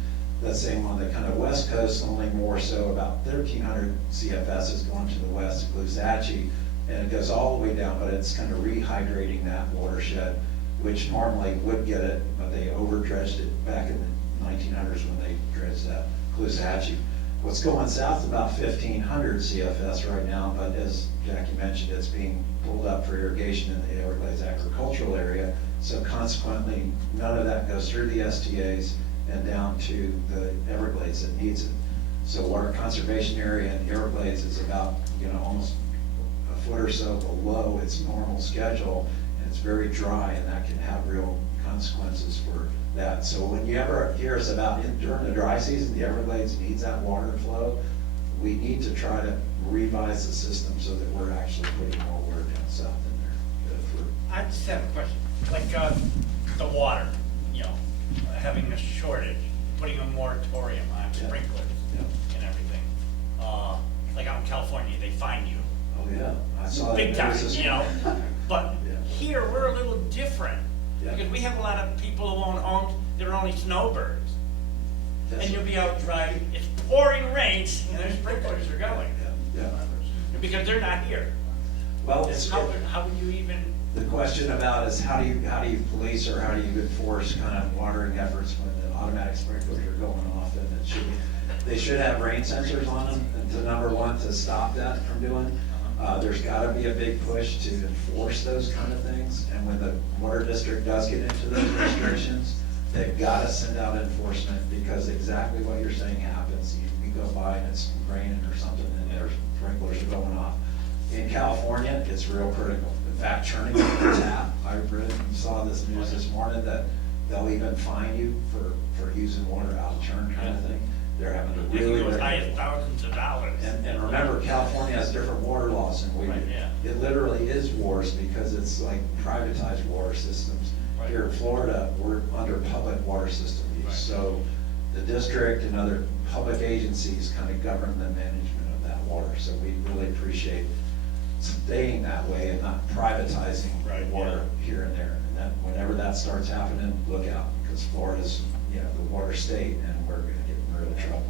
The same on the kind of west coast, only more so, about 1,300 CFS is going to the west of Waxahachie, and it goes all the way down, but it's kind of rehydrating that watershed, which normally would get it, but they over dredged it back in the 1900s when they dredged that Caloosahatchee. What's going south about 1500 CFS right now, but as Jackie mentioned, it's being pulled up for irrigation in the Everglades agricultural area. So consequently, none of that goes through the STAs and down to the Everglades that needs it. So water conservation area in the Everglades is about, almost a foot or so below its normal schedule, and it's very dry, and that can have real consequences for that. So when you ever hear us about during the dry season, the Everglades needs that water flow, we need to try to revise the system so that we're actually putting more water down south in there. I just have a question, like, the water, having a shortage, putting a moratorium on Yeah. sprinklers Yeah. and everything. Like out in California, they fine you, Oh, yeah, I saw that. big time, news this morning. But Yeah. here, we're a little different, Yeah. because we have a lot of people who own homes, they're only snowbirds. Yes. And you'll be out driving, it's pouring rains, and their sprinklers are going, Yeah, yeah. because they're not here. Well, it's, How would you even, the question about is how do you police or how do you enforce kind of watering efforts when the automatic sprinklers are going off, and they should have rain sensors on them, and to number one, to stop that from doing. There's gotta be a big push to enforce those kind of things, and when the water district does get into those restrictions, they've gotta send out enforcement, because exactly what you're saying happens. You go by and it's raining or something, and their sprinklers are going off. In California, it's real critical. In fact, turning off the tap, I read and saw this news this morning that they'll even fine you for using water out of turn kind of thing. They're having to it really. can go as high as thousands of dollars? And remember, California has different water laws than we do. Right, yeah. It literally is wars because it's like privatized water systems. Right. Here in Florida, we're under public water system use. Right. So the district and other public agencies kind of govern the management of that water. So we really appreciate staying that way and not privatizing Right, water here and there. And that, whenever that starts happening, look out, because Florida's, the water state, and we're gonna get in real trouble.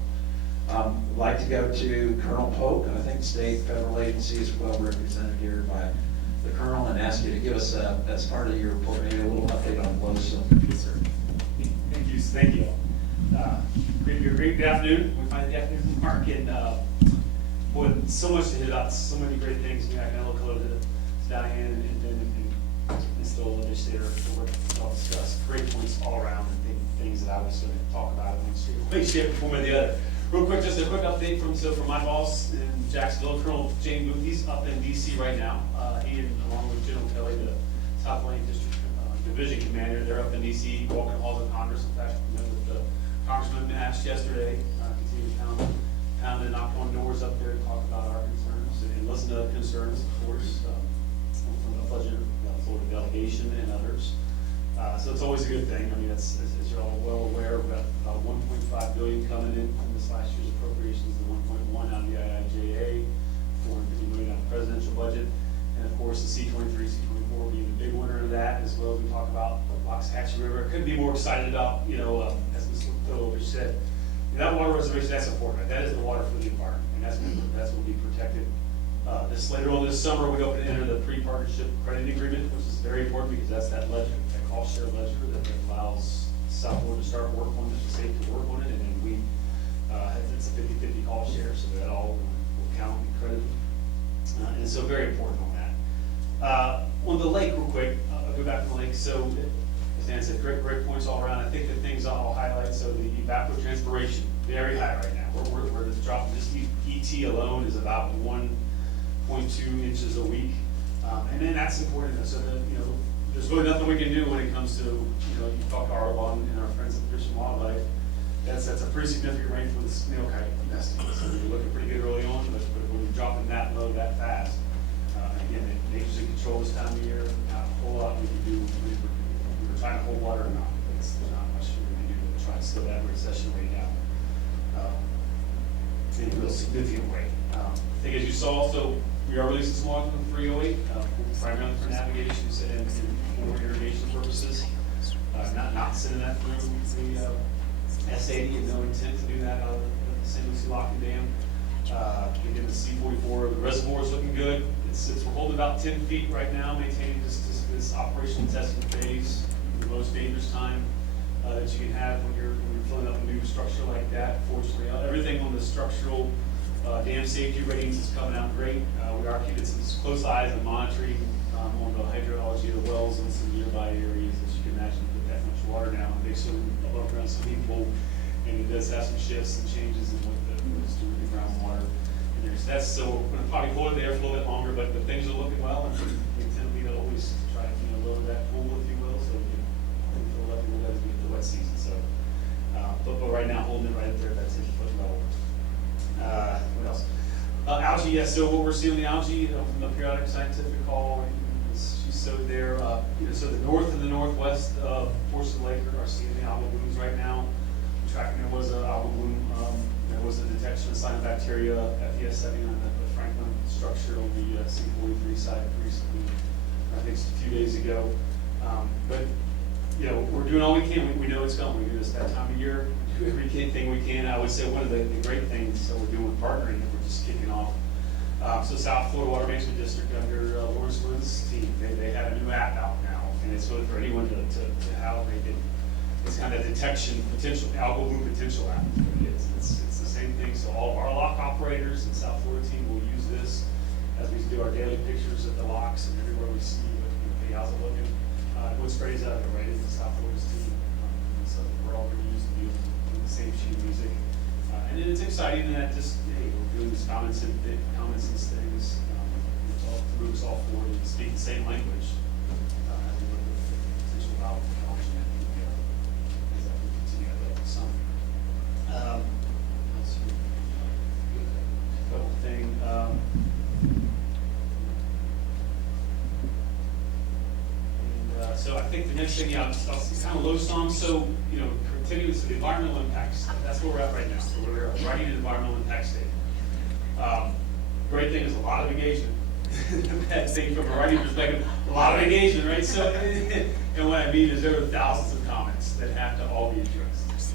I'd like to go to Colonel Polk. I think state, federal agencies are well represented here by the Colonel, and ask you to give us, as part of your report, maybe a little update on Glowstone. Yes, sir. Thank you. Great afternoon. We find the afternoon mark, and boy, so much to hit about, so many great things. I can look over to Diane and Ben and Stoll and just there for what I'll discuss. Great points all around, and things that I was going to talk about in one way, shape, or form or the other. Real quick, just a quick update from my boss in Jacksonville, Colonel Jane Booth. He's up in DC right now. He and along with General Kelly, the South Lane District Division Commander, they're up in DC, walking halls of Congress. In fact, we met with the Congressman Nash yesterday, continue to pound and knock on doors up there to talk about our concerns and listen to concerns, of course, from the Florida delegation and others. So it's always a good thing. I mean, as you're all well aware, we've got about $1.5 billion coming in from this last year's appropriations, the 1.1 out of the IIJA, $450 million out of the presidential budget, and of course the C-23, C-24 being the big winner of that, as well as we talk about Waxahachie River. Couldn't be more excited about, as Ms. Phillips said, that water reservation, that's important. Right? That is the water for the environment, and that's what will be protected. Later on this summer, we hope to enter the pre-partnership credit agreement, which is very important because that's that ledger, that cost share ledger that allows South Florida to start work on it, the state to work on it, and then we, it's a 50-50 cost share, so that all will count and credit. And so very important on that. On the lake, real quick, I'll go back to the lake. So, as Dan said, great points all around. I think the things I'll highlight, so the evapotranspiration, very high right now. We're dropping, just ET alone is about 1.2 inches a week. And then that's important, so that, there's really nothing we can do when it comes to, you talk to Arlon and our friends at Fish and Wildlife. That's a pretty significant range for the snail kite nesting. So we're looking pretty good early on, but when you're dropping that low that fast, again, nature's in control this time of year, not a whole lot we can do. We're trying to hold water or not. There's not much we can do to try to slow that recession rate down in a real significant way. I think as you saw, so we are releasing some water from 308, primarily for navigation and for irrigation purposes. Not sending that through the S80, and no intent to do that out of the St. Lucie Lock and Dam. Again, the C44, the reservoir is looking good. We're holding about 10 feet right now, maintaining this operational testing phase, the most dangerous time that you can have when you're filling up a new structure like that. Fortunately, everything on the structural dam safety ratings is coming out great. We are keeping some close eyes and monitoring on the hydrology of the wells in some nearby areas. As you can imagine, with that much water now, it makes it above ground swimming pool, and it does have some shifts and changes in what it's doing to the groundwater. And so we're going to probably hold it there for a little bit longer, but things are looking well, and we tend to always try to lower that pool, if you will, so we can fill it up a little bit as we get the wet season. So, but right now, holding it right up there, that's 10-foot level. What else? Algae, yes. So what we're seeing the algae from the periodic scientific call, she showed there. So the north and the northwest portion of the lake are seeing the algal blooms right now. Tracking there was an algal bloom. There was a detection of cyanobacteria FES 79 at the Franklin structure on the C43 side recently. I think it's a few days ago. But we're doing all we can. We know it's coming. We do this that time of year. We do everything we can. I would say one of the great things that we're doing with partnering that we're just kicking off. So South Florida Water Management District under Lawrence Wynn's team, they have a new app out now, and it's really for anyone to how they can. It's kind of detection potential, algal bloom potential app. It's the same thing. So all of our lock operators and South Florida team will use this as we do our daily pictures of the locks and everywhere we see hey, how's it looking. What sprays out there, right? It's the South Florida's team. So we're all going to use the same sheet of music. And it's exciting that just, hey, we're doing these common sense things. To move us all forward and speak the same language as we look at the potential valve technology as that we continue to develop some. Let's see. Couple thing. So I think the next thing, I'll kind of low song. So, continuing to the environmental impacts. That's where we're at right now. So we're writing an environmental impact statement. Great thing is a lot of engagement. Bad thing from a writing perspective, a lot of engagement, right? So, and what I mean is there are thousands of comments that have to all be addressed.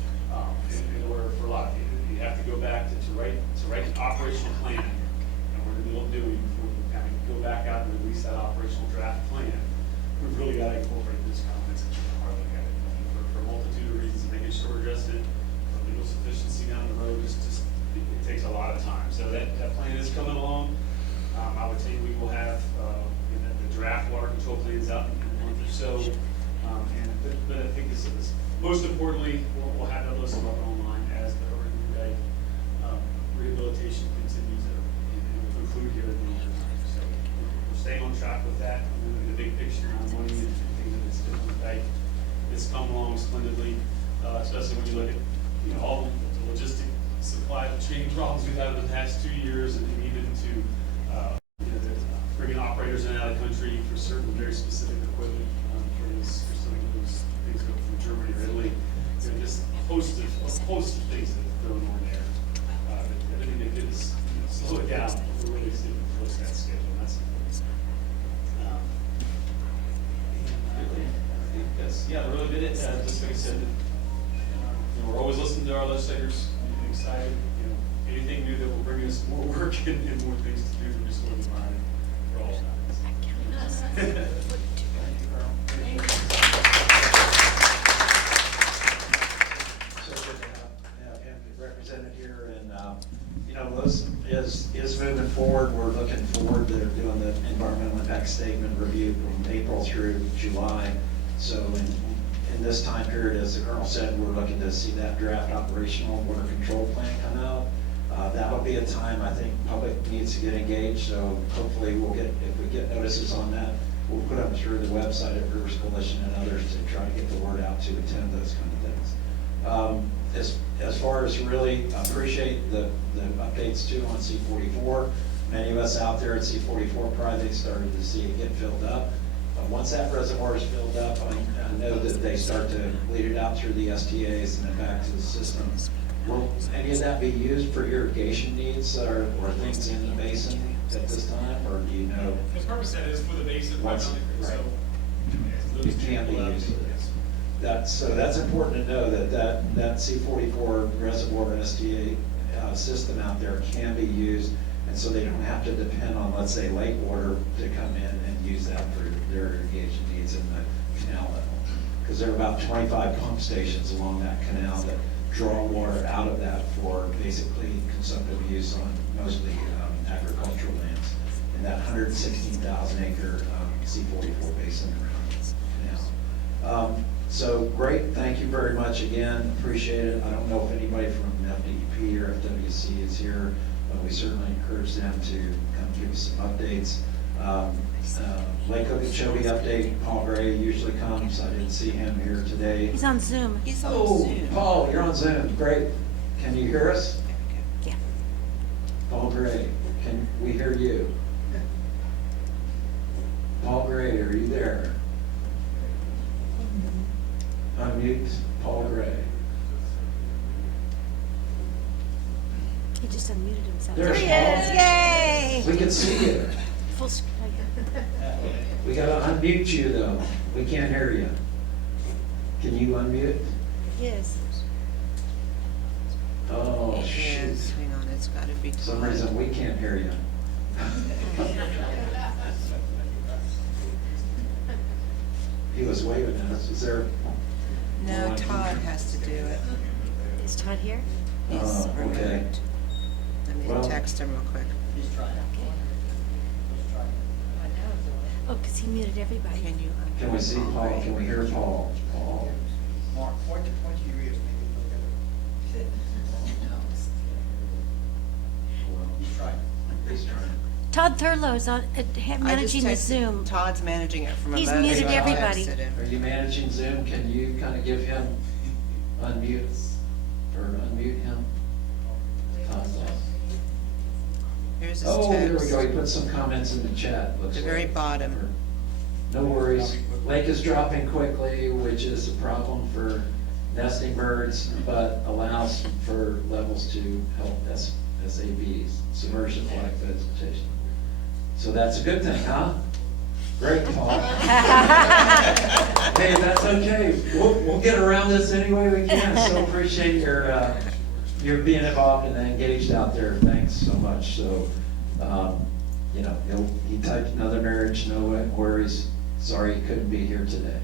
In order for a lot of you have to go back to write an operational plan, and we're in the middle of doing before we kind of go back out and release that operational draft plan. We've really got to incorporate these comments and look at it for a multitude of reasons, making sure we're addressing it, legal sufficiency down the road. It takes a lot of time. So that plan is coming along. I would tell you we will have the draft water control plans out in a month or so. But I think this is most importantly, we'll have that list up online as the hurricane rehabilitation continues and will conclude here at the end of the time. So we're staying on track with that. The big picture on money and things that it's doing right. It's come along splendidly, especially when you look at all the logistic supply chain problems we've had over the past 2 years, and even to bringing operators in and out of the country for certain very specific equipment for some of those things go from Germany or Italy. Just a host of things that are going on there. Everything they did is slow it down. We're really seeing close that schedule. And that's important. I think that's really been it. Just like I said, we're always listening to our legislators, excited. Anything new that will bring us more work and more things to do to restore the environment for all sides. Thank you, Carl. So good to have him represented here, and Liz is moving forward. We're looking forward to doing the environmental impact statement review from April through July. So in this time period, as the Colonel said, we're looking to see that draft operational water control plan come out. That'll be a time I think public needs to get engaged. So hopefully if we get notices on that, we'll put them through the website at Rivers Coalition and others to try to get the word out to attend those kind of things. As far as really appreciate the updates too on C44. Many of us out there at C44 probably started to see it get filled up. But once that reservoir is filled up, I know that they start to bleed it out through the STAs and then back to the system. Will any of that be used for irrigation needs or things in the basin at this time, or do you know? The purpose of that is for the basin, primarily, Right. so It can be used. So that's important to know that C44 reservoir STA system out there can be used, and so they don't have to depend on, let's say, lake water to come in and use that for their irrigation needs in the canal level. Because there are about 25 pump stations along that canal that draw water out of that for basically consumptive use on mostly agricultural lands in that 116,000 acre C-44 basin canal. So great, thank you very much again, appreciate it. I don't know if anybody from FDEP or FWC is here, but we certainly encourage them to come give us some updates. Lake Okeechobee update, Paul Gray usually comes, I didn't see him here today. He's on Zoom. Oh, Paul, you're on Zoom, great. Can you hear us? Yeah. Paul Gray, can we hear you? Paul Gray, are you there? Unmute Paul Gray. He just unmuted himself. There's There he Paul. is, yay! We can see you. Full screen. We gotta unmute you though. We can't hear you. Can you unmute? Yes. Oh, shoot. Yes, hang on, it's gotta be. For some reason, we can't hear you. He was waving at us. Is there? No, Todd has to do it. Is Todd here? He's Okay. remote. Let me Well- text him real quick. He's trying. He's trying. Oh, because he muted everybody. Can you? Can we see Paul? Can we hear Paul? Paul. Mark, point to your ears, maybe look at it. He's trying. He's trying. Todd Thurlow's on, managing the I just texted- Zoom. Todd's managing it from a. He's mobile. muted I everybody. texted him. Are you managing Zoom? Can you kind of give him unmute or unmute him? Here's his Oh, there we text. go. He put some comments in the chat. Looks The very like. bottom. No worries. Lake is dropping quickly, which is a problem for nesting birds, but allows for levels to help SABs, submerged aquatic vegetation. So that's a good thing, huh? Great, Paul. Hey, that's okay. We'll get around this any way we can. So appreciate your being involved and engaged out there. Thanks so much. So, you know, he typed another marriage, no worries. Sorry he couldn't be here today.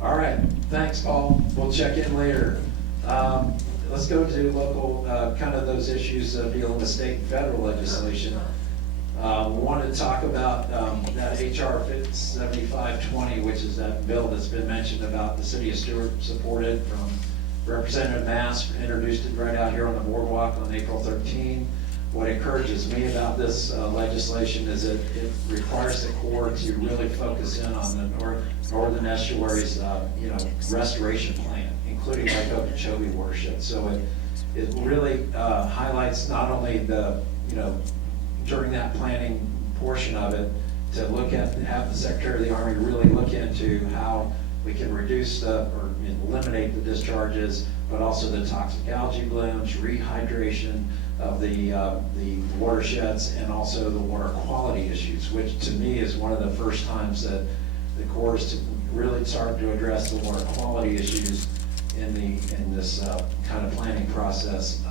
All right, thanks, Paul. We'll check in later. Let's go to local, kind of those issues dealing with state and federal legislation. We wanted to talk about that HR 7520, which is that bill that's been mentioned about the city of Estuary supported from Representative Mass, introduced it right out here on the boardwalk on April 13. What encourages me about this legislation is that it requires the Corps to really focus in on the northern estuaries, restoration plan, including Lake Okeechobee watershed. So it really highlights not only the, during that planning portion of it, to look at, have the Secretary of the Army really look into how we can reduce or eliminate the discharges, but also the toxic algae blooms, rehydration of the watersheds, and also the water quality issues, which to me is one of the first times that the Corps is really starting to address the water quality issues in this kind of planning process,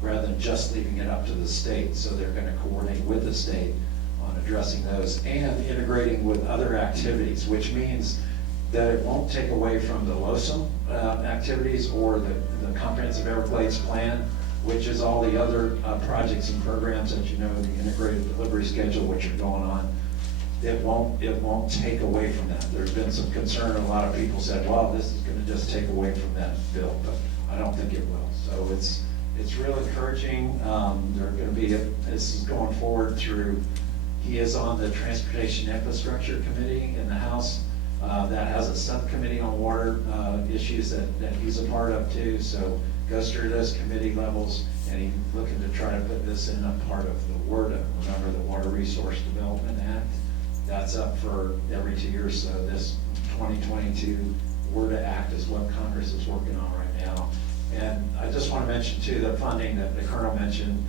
rather than just leaving it up to the state. So they're going to coordinate with the state on addressing those and integrating with other activities, which means that it won't take away from the LOSUM activities or the Comprehensive Everglades Plan, which is all the other projects and programs that the integrated delivery schedule, which are going on. It won't take away from that. There's been some concern, a lot of people said, well, this is gonna just take away from that bill, but I don't think it will. So it's real encouraging. They're gonna be, this is going forward through, he is on the Transportation Infrastructure Committee in the House. That has a subcommittee on water issues that he's a part of too. So goes through those committee levels, and he's looking to try to put this in a part of the WRDA. Remember the Water Resource Development Act? That's up for every 2 years. So this 2022 WRDA Act is what Congress is working on right now. And I just want to mention too, the funding that the Colonel mentioned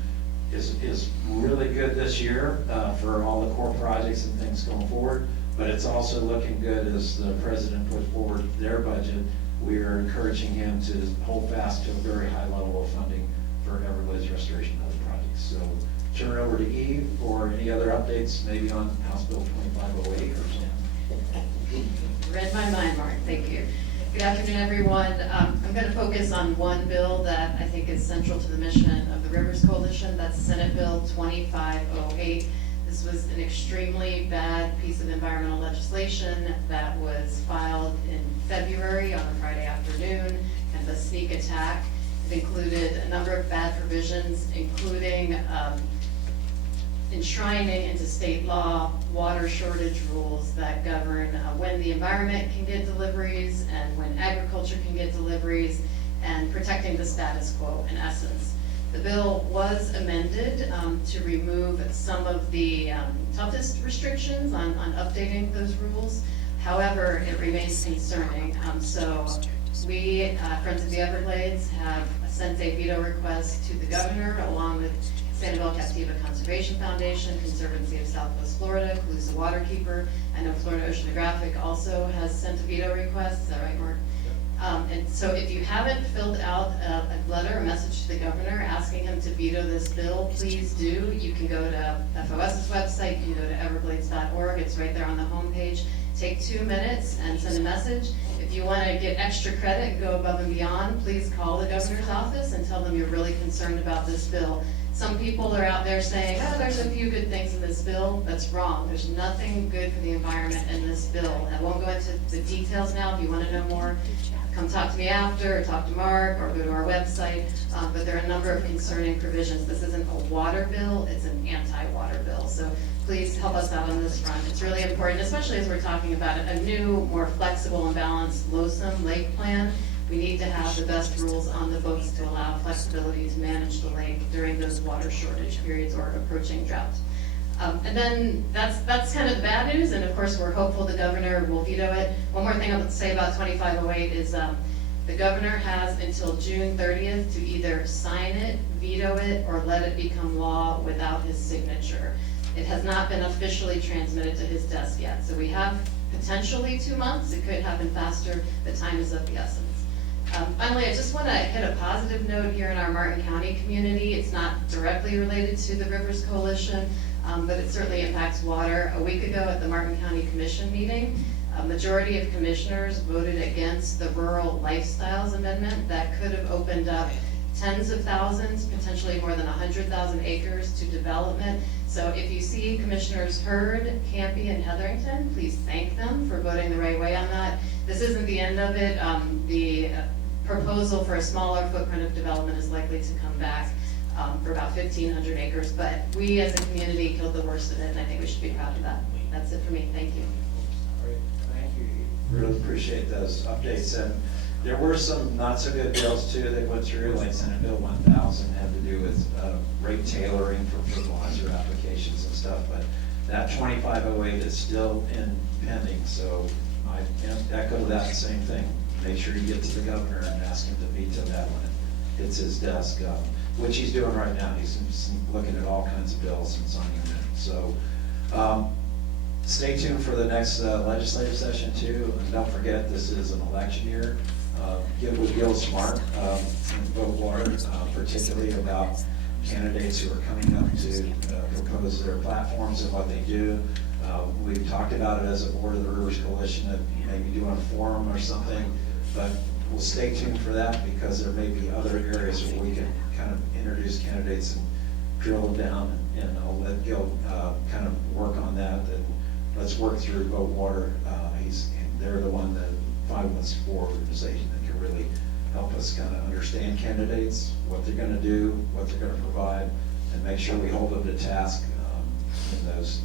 is really good this year for all the core projects and things going forward. But it's also looking good as the President put forward their budget. We are encouraging him to hold fast to a very high level of funding for Everglades restoration and other projects. So turn it over to Eve for any other updates, maybe on House Bill 2508 or something. Read my mind, Mark, thank you. Good afternoon, everyone. I'm I'm gonna focus on one bill that I think is central to the mission of the Rivers Coalition. That's Senate Bill 2508. This was an extremely bad piece of environmental legislation that was filed in February on a Friday afternoon, kind of a sneak attack. It included a number of bad provisions, including enshrining into state law water shortage rules that govern when the environment can get deliveries and when agriculture can get deliveries, and protecting the status quo in essence. The bill was amended to remove some of the toughest restrictions on updating those rules. However, it remains concerning. So we, Friends of the Everglades, have sent a veto request to the governor along with Sanibel Captiva Conservation Foundation, Conservancy of Southwest Florida, Calusa Waterkeeper. I know Florida Oceanographic also has sent a veto request. Is that right, Mark? And so if you haven't filled out a letter, a message to the governor asking him to veto this bill, please do. You can go to FOS's website, you can go to everglades.org, it's right there on the homepage. Take 2 minutes and send a message. If you want to get extra credit and go above and beyond, please call the governor's office and tell them you're really concerned about this bill. Some people are out there saying, oh, there's a few good things in this bill. That's wrong. There's nothing good for the environment in this bill. I won't go into the details now. If you want to know more, come talk to me after, or talk to Mark, or go to our website. But there are a number of concerning provisions. This isn't a water bill, it's an anti-water bill. So please help us out on this front. It's really important, especially as we're talking about a new, more flexible and balanced Losum Lake Plan. We need to have the best rules on the books to allow flexibility to manage the lake during those water shortage periods or approaching drought. And then that's kind of the bad news, and of course we're hopeful the governor will veto it. One more thing I'll say about 2508 is the governor has until June 30th to either sign it, veto it, or let it become law without his signature. It has not been officially transmitted to his desk yet, so we have potentially 2 months. It could happen faster, but time is of the essence. Finally, I just want to hit a positive note here in our Martin County community. It's not directly related to the Rivers Coalition, but it certainly impacts water. A week ago at the Martin County Commission meeting, a majority of commissioners voted against the Rural Lifestyles Amendment that could have opened up tens of thousands, potentially more than 100,000 acres to development. So if you see Commissioners Hurd, Campy, and Hetherington, please thank them for voting the right way on that. This isn't the end of it. The proposal for a smaller footprint of development is likely to come back for about 1,500 acres, but we as a community killed the worst of it, and I think we should be proud of that. That's it for me. Thank you. Great, thank you. Really appreciate those updates. And there were some not so good bills too that went through, like Senate Bill 1000 had to do with rate tailoring for fertilizer applications and stuff, but that 2508 is still in pending, so I echo that same thing. Make sure you get to the governor and ask him to veto that when it hits his desk, which he's doing right now. He's looking at all kinds of bills and signing them in. So stay tuned for the next legislative session too. And don't forget, this is an election year. Get with Gil Smart and vote water, particularly about candidates who are coming up to propose their platforms and what they do. We've talked about it as a board of the Rivers Coalition, that maybe doing a forum or something, but we'll stay tuned for that because there may be other areas where we can kind of introduce candidates and drill them down, and I'll let Gil kind of work on that, and let's work through Vote Water. They're the one, the 514 organization that can really help us kind of understand candidates, what they're going to do, what they're going to provide, and make sure we hold them to task in those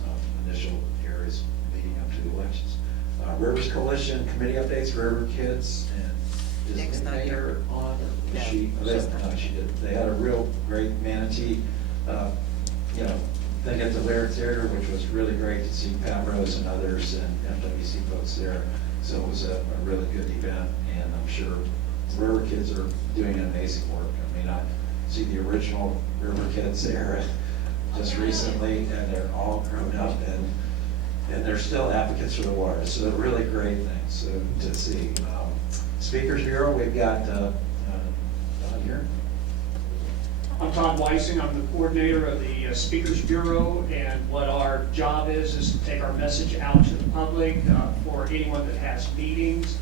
initial areas leading up to the elections. Rivers Coalition committee updates, River Kids, and Nick's is not Mayor here. on? Or No, she? she's No, not. she did. They had a real great manatee, thing at the Lyric Theater, which was really great to see Pat Rose and others and FWC folks there. So it was a really good event, and I'm sure River Kids are doing amazing work. I mean, I see the original River Kids there just recently, and they're all grown up, and they're still advocates for the water. So they're really great things to see. Speakers Bureau, we've got Don here. I'm Todd Weissing. I'm the coordinator of the Speakers Bureau, and what our job is to take our message out to the public for anyone that has meetings.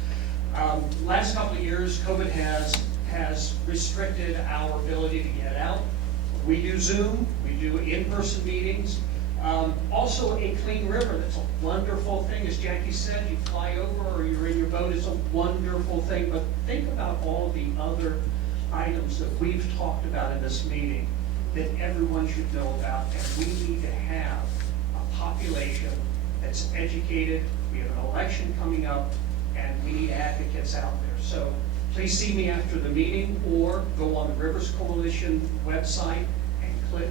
Last couple of years, COVID has restricted our ability to get out. We do Zoom, we do in-person meetings. Also a clean river, that's a wonderful thing. As Jackie said, you fly over or you're in your boat, it's a wonderful thing. But think about all the other items that we've talked about in this meeting that everyone should know about. And we need to have a population that's educated. We have an election coming up and we need advocates out there. So please see me after the meeting or go on the Rivers Coalition website and click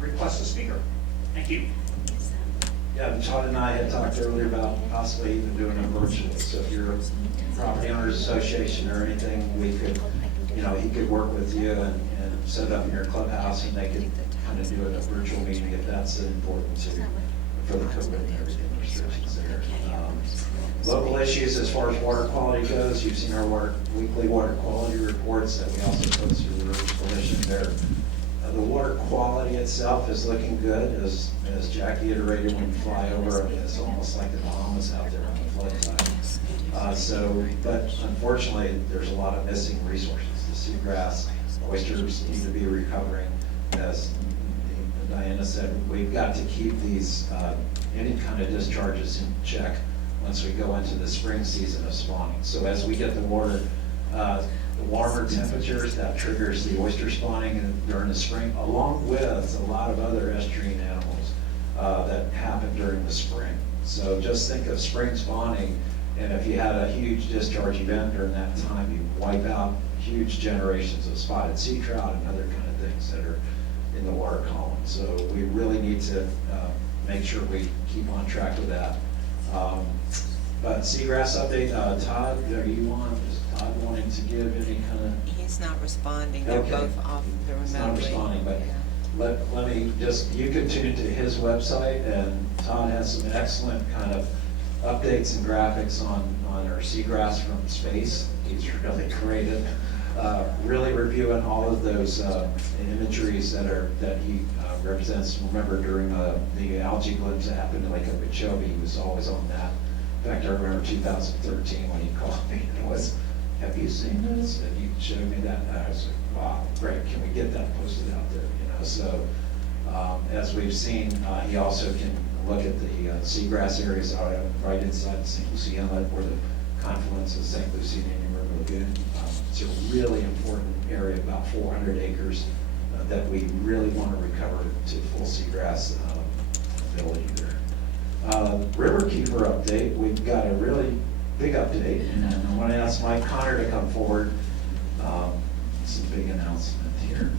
request a speaker. Thank you. Yeah, Todd and I had talked earlier about possibly even doing it virtually. So if you're a property owners association or anything, we could, he could work with you and set it up in your clubhouse and they could kind of do it a virtual meeting if that's important to, for the COVID and everything restrictions there. Local issues as far as water quality goes, you've seen our weekly water quality reports that we also post through the Rivers Coalition there. The water quality itself is looking good, as Jackie iterated when you fly over, it's almost like the Bahamas out there on the flood tide. But unfortunately, there's a lot of missing resources. The seagrass, oysters need to be recovering. As Diana said, we've got to keep these, any kind of discharges in check once we go into the spring season of spawning. So as we get the water, the warmer temperatures, that triggers the oyster spawning during the spring, along with a lot of other estuarine animals that happen during the spring. So just think of spring spawning, and if you had a huge discharge event during that time, you wipe out huge generations of spotted sea trout and other kind of things that are in the water column. So we really need to make sure we keep on track with that. But seagrass update, Todd, are you on? Is Todd wanting to give any kind of? He's not responding, they're Okay. both off the remotely. He's not responding, but Yeah. let me just, you can tune into his website, and Todd has some excellent kind of updates and graphics on our seagrass from space. He's really creative, really reviewing all of those imageries that he represents. Remember during the algae blooms that happened in Lake Okeechobee, he was always on that. In fact, I remember 2013 when he called me and was, have you seen this? And he showed me that, and I was like, wow, great, can we get that posted out there? So as we've seen, he also can look at the seagrass areas right inside the St. Lucie Inlet where the confluence of St. Lucie and Indian River Lagoon. It's a really important area, about 400 acres, that we really want to recover to full seagrass ability there. Riverkeeper update, we've got a really big update, and I want to ask Mike Connor to come forward. It's a big announcement here.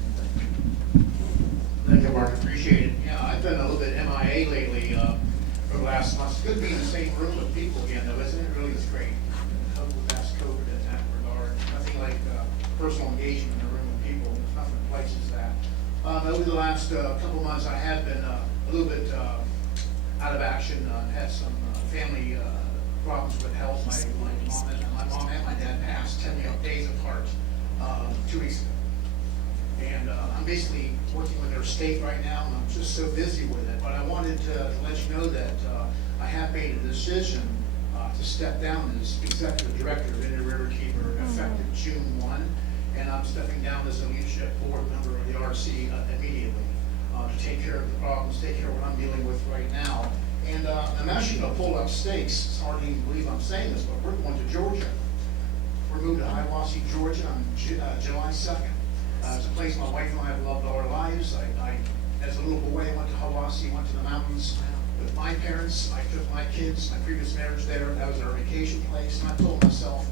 Thank you, Mark, appreciate it. Yeah, I've been a little bit MIA lately for the last month. It's good to be in the same room with people again, though, isn't it? Really, it's great. Hope we pass COVID in that regard. Nothing like personal engagement in a room with people. There's nothing replaces that. Over the last couple months, I have been a little bit out of action. Had some family problems with health. My mom and my dad passed 10 days apart 2 weeks ago. And I'm basically working with their estate right now, and I'm just so busy with it. But I wanted to let you know that I have made a decision to step down as executive director of Indian Riverkeeper effective June 1. And I'm stepping down as a leadership board member of the RC immediately to take care of the problems, take care of what I'm dealing with right now. And I'm actually going to pull up stakes. It's hard to even believe I'm saying this, but we're going to Georgia. We're moving to Hiawassee, Georgia on July 2nd. It's a place my wife and I have loved all our lives. As a little boy, I went to Hiawassee, went to the mountains with my parents. I took my kids, my previous marriage there. That was our vacation place. And I told myself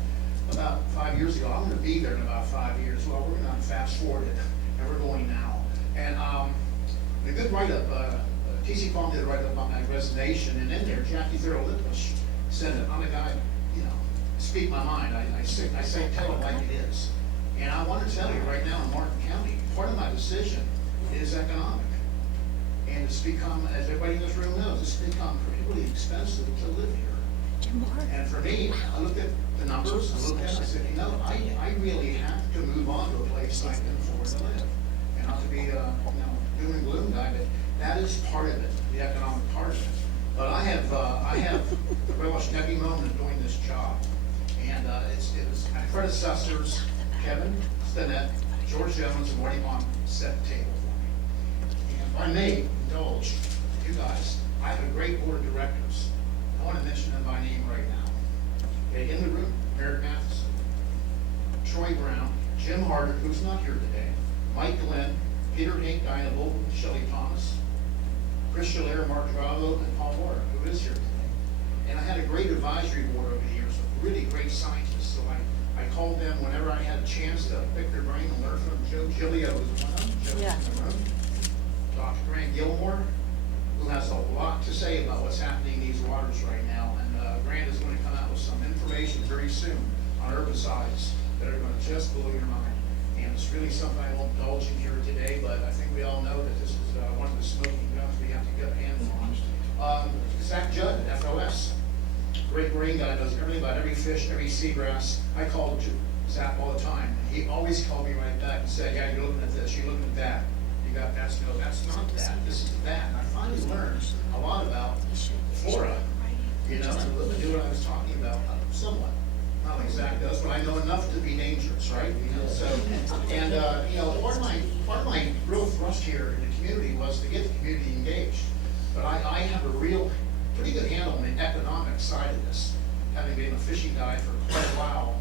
about 5 years ago, I'm going to be there in about 5 years. Well, we're going to fast forward it, and we're going now. And a good write-up, TC Palm did a write-up about my resignation, and in there, Jackie Thurl-Littbush said that I'm a guy, speak my mind. I say tell it like it is. And I want to tell you right now in Martin County, part of my decision is economic. And it's become, as everybody in this room knows, it's become really expensive to live here. And for me, I looked at the numbers, I looked at it, I said, I really have to move on to a place I can afford to live. And not to be a doom and gloom guy, but that is part of it, the economic part of it. But I have relished every moment doing this job. And it was my predecessors, Kevin Stinnett, George Jones, and Marty Long set the table for me. And if I may indulge you guys, I have a great board of directors. I want to mention them by name right now. Okay, in the room, Eric Matheson, Troy Brown, Jim Harder, who's not here today, Mike Glenn, Peter Hank Dynable, Shelley Thomas, Chris Schiller, Mark Dravo, and Paul Warner, who is here today. And I had a great advisory board over the years of really great scientists. So I called them whenever I had a chance to pick their brain and learn from them. Joe Gilio is one of them. Joe's Yeah. in the room. Dr. Grant Gilmore, who has a lot to say about what's happening in these waters right now. And Grant is going to come out with some information very soon on herbicides that are going to just blow your mind. And it's really something I won't indulge in here today, but I think we all know that this is one of the smoking guns we have to get a handle on. Zach Judd at FOS, great marine guy, knows everything about every fish, every seagrass. I called Zach all the time, and he always called me right back and said, yeah, you're looking at this, you're looking at that. You got that, no, that's not that, this is that. And I finally learned a lot about flora, you know, and a little bit of what I was talking about, somewhat. Not like Zach does, but I know enough to be dangerous, right? You know, so, and, you know, part of my real thrust here in the community was to get the community engaged. But I have a real, pretty good handle on the economic side of this, having been a fishing guy for quite a while.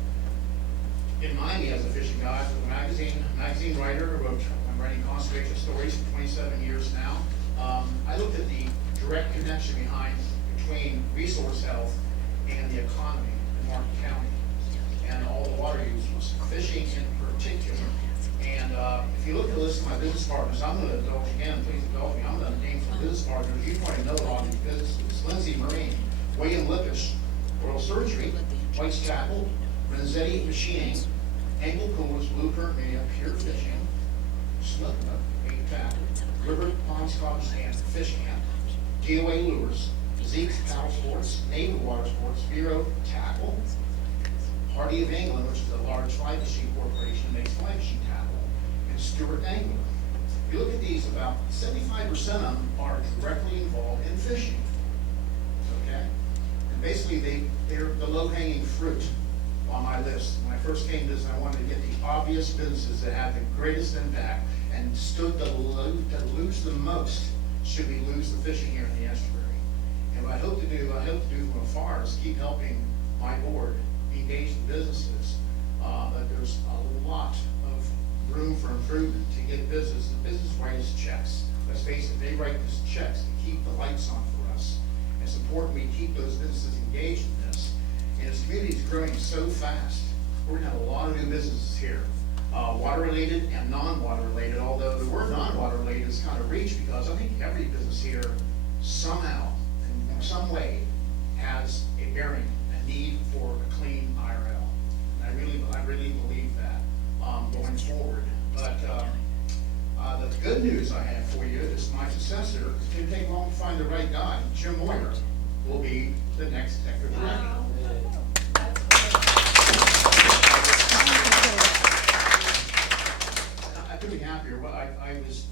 In Miami as a fishing guy, I was a magazine writer, I'm writing conservation stories for 27 years now. I looked at the direct connection between resource health and the economy in Martin County, and all the water use, fishing in particular. And if you look at the list of my business partners, I'm going to indulge again, please indulge me, I'm going to name some business partners. You probably know a lot of these businesses. Lindsay Marine, William Lippish, Oral Surgery, White's Tackle, Renzetti Machining, Angle Coolers, Blue Current Media, Pure Fishing, Snook, Bait Tackle, River Ponds Cottage Stand, Fish Camp, DOA Lures, Zeke's Paddle Sports, Naval Water Sports, Vero Tackle, Hardy of England, which is a large fly fishing corporation that makes fly fishing tackle, and Stewart Angler. If you look at these, about 75% of them are directly involved in fishing. Okay? And basically, they're the low-hanging fruit on my list. When I first came to this, I wanted to get the obvious businesses that have the greatest impact and stood to lose the most should we lose the fishing here in the estuary. And what I hope to do from afar is keep helping my board engage the businesses. But there's a lot of room for improvement to get business. The business writes checks. Let's face it, they write these checks to keep the lights on for us. It's important we keep those businesses engaged in this. And this community is growing so fast. We're going to have a lot of new businesses here, water-related and non-water related, although the word non-water related is kind of reached because I think every business here somehow, in some way, has a bearing, a need for a clean IRL. And I really believe that going forward. But the good news I have for you is my successor, it didn't take long to find the right guy. Jim Moyer will be the next executive director. I couldn't be happier. Well, I was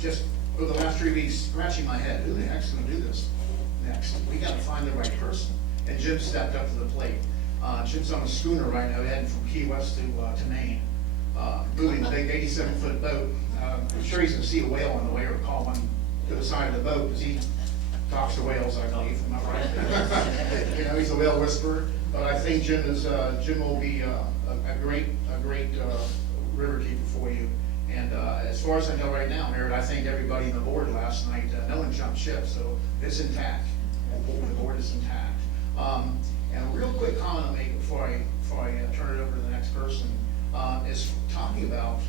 just, over the last 3 weeks, scratching my head. Who the heck's going to do this next? We got to find the right person. And Jim stepped up to the plate. Jim's on a schooner right now, heading from Key West to Maine, moving a big 87-foot boat. I'm sure he's going to see a whale on the way or call one to the side of the boat because he talks to whales, I believe. Am I right? You know, he's a whale whisperer. But I think Jim will be a great river keeper for you. And as far as I know right now, Merritt, I think everybody on the board last night, no one jumped ship, so it's intact. The board is intact. And a real quick comment I'll make before I turn it over to the next person is talking about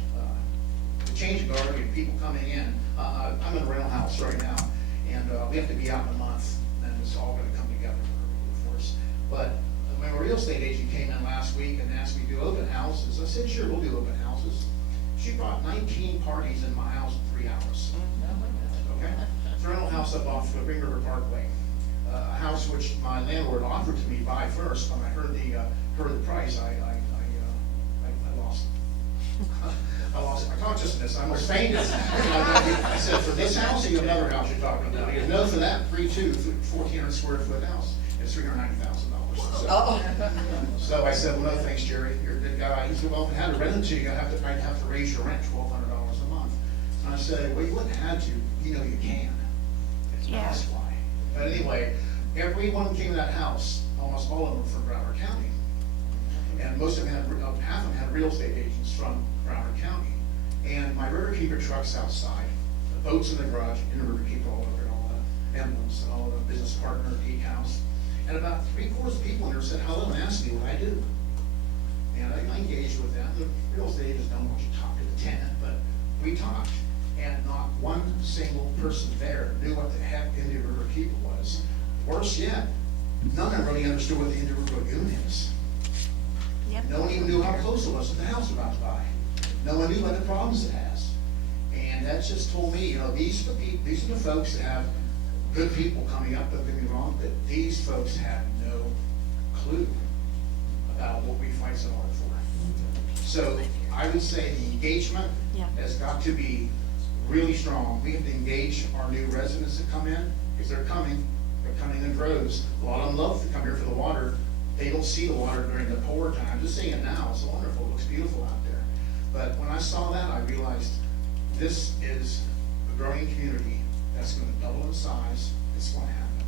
the change of guard and people coming in. I'm in a rental house right now, and we have to be out in a month, and it's all going to come together for us. But when a real estate agent came in last week and asked me to do open houses, I said, sure, we'll do open houses. She brought 19 parties in my house in 3 hours. Okay? It's a rental house up off the Green River Parkway. A house which my landlord offered to me buy first. When I heard the price, I lost. I lost my consciousness. I almost fainted. I said, for this house or another house you're talking about? He goes, no, for that 1,400 square foot house. it's $390,000. Oh. So I said, well, no, thanks, Jerry, you're a good guy. He said, well, if I had to rent it to you, I'd have to raise your rent $1,200 a month. And I said, well, you wouldn't have to, you know you can. That's why. But anyway, everyone came to that house, almost all of them from Broward County. And most of them had, half of them had real estate agents from Broward County. And my riverkeeper truck's outside, the boat's in the garage, and the riverkeeper all over it, all the emblems and all the business partner, decals. And about 3/4 of the people in there said hello and asked me what I do. And I engaged with them. The real estate agents don't want you to talk to the tenant, but we talked. And not one single person there knew what the heck Indian River Keeper was. Worse yet, none of them really understood what the Indian River Lagoon is. Yep. No one even knew how close it was to the house we're about to buy. No one knew what the problems it has. And that just told me, you know, these are the folks that have good people coming up, don't get me wrong, but these folks have no clue about what we fight so hard for. So I would say the engagement has got to be really strong. We have to engage our new residents that come in, because they're coming in droves. A lot of them love to come here for the water. They don't see the water during the pour time. I'm just saying it now, it's wonderful, it looks beautiful out there. But when I saw that, I realized this is a growing community that's gonna double in size. It's gonna happen.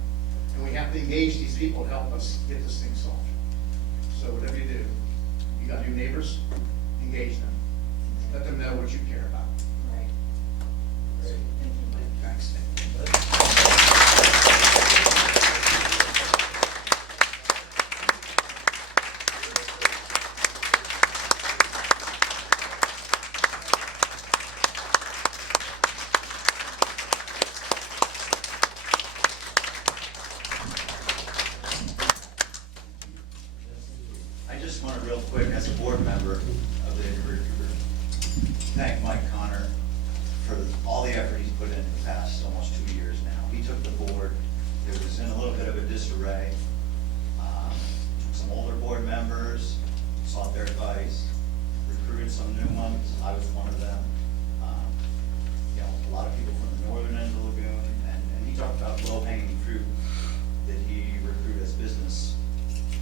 And we have to engage these people to help us get this thing solved. So whatever you do, you got new neighbors, engage them. Let them know what you care about. Right. Great. Thanks. I just want to real quick, as a board member of the Estuary Group, thank Mike Connor for all the effort he's put in the past almost 2 years now. He took the board, it was in a little bit of a disarray. Some older board members sought their advice, recruited some new ones, I was one of them. You know, a lot of people from the northern end of the lagoon, and he talked about low-hanging fruit that he recruited as business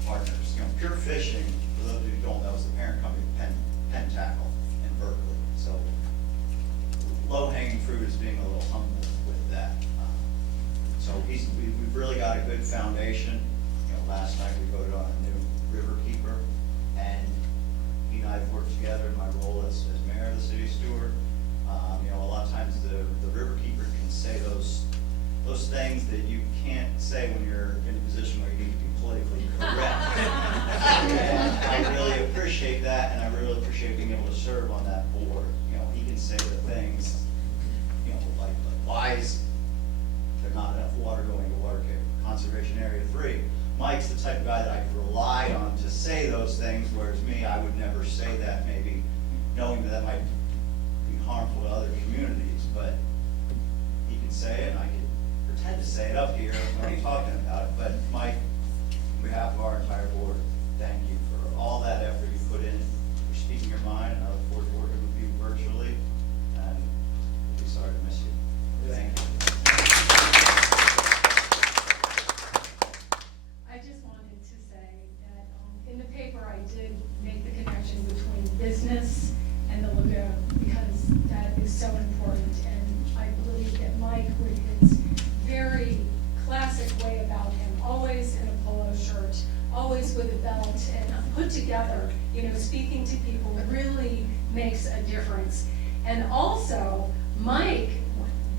partners. You know, Pure Fishing, for those of you who don't know, is the parent company of Penn Tackle in Berkeley. So low-hanging fruit is being a little humble with that. So we've really got a good foundation. You know, last night we voted on a new river keeper, and he and I have worked together in my role as mayor of the city of Estuary. You know, a lot of times the river keeper can say those things that you can't say when you're in a position where you need to be politically correct. And I really appreciate that, and I really appreciate being able to serve on that board. You know, he can say the things, you know, like why is there not enough water going to water conservation area 3? Mike's the type of guy that I could rely on to say those things, whereas me, I would never say that, maybe knowing that might be harmful to other communities, but he can say it, and I can pretend to say it up here when he's talking about it. But Mike, on behalf of our entire board, thank you for all that effort you put in, for speaking your mind, and I look forward to working with you virtually, and we'll be sorry to miss you. Thank you. I just wanted to say that in the paper, I did make the connection between business and the lagoon, because that is so important. And I believe that Mike, with his very classic way about him, always in a polo shirt, always with a belt, and put together, you know, speaking to people really makes a difference. And also, Mike,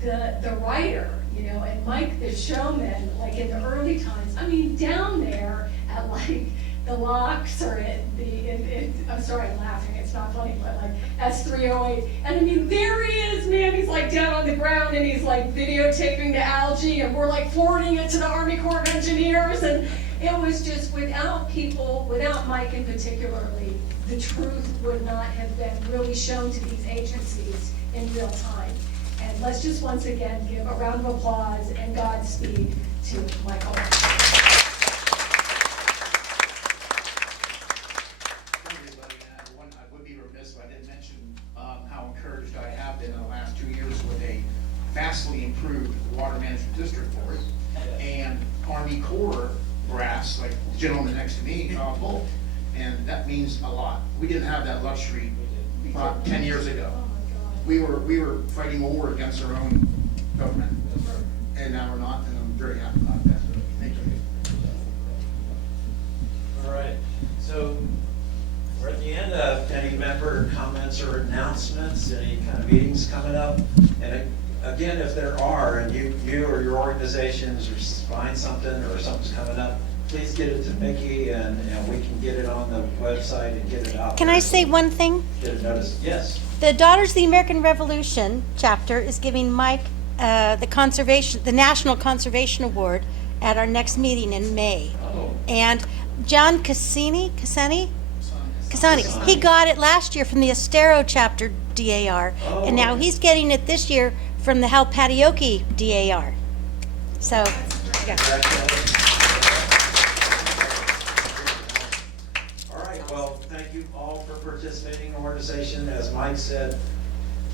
the writer, you know, and Mike the showman, like in the early times, I mean, down there at like the locks or I'm sorry, I'm laughing, it's not funny, but like S308, and I mean, there he is, man, he's like down on the ground and he's like videotaping the algae, and we're like forwarding it to the Army Corps of Engineers, and it was just, without people, without Mike in particularly, the truth would not have been really shown to these agencies in real time. And let's just once again give a round of applause and Godspeed to Michael. I would be remiss if I didn't mention how encouraged I have been in the last 2 years with a vastly improved water management district board. And Army Corps grass, like the gentleman next to me, both. And that means a lot. We didn't have that luxury about 10 years ago. Oh, my We were fighting a war against our own government, and now we're not, and I'm very happy about that. Thank you. All right, so we're at the end of any member comments or announcements, any kind of meetings coming up. And again, if there are, and you or your organizations find something or something's coming up, please get it to Mickey and we can get it on the website and get it out. Can there I so say one thing? Get it noticed, yes. The Daughters of the American Revolution chapter is giving Mike the National Conservation Award at our next meeting in May. Oh. And John Cassini, he got it last year from the Estero chapter DAR, and now he's getting it this year from the Halpatioke DAR. So, yeah. Congratulations. All right, well, thank you all for participating in the organization. As Mike said,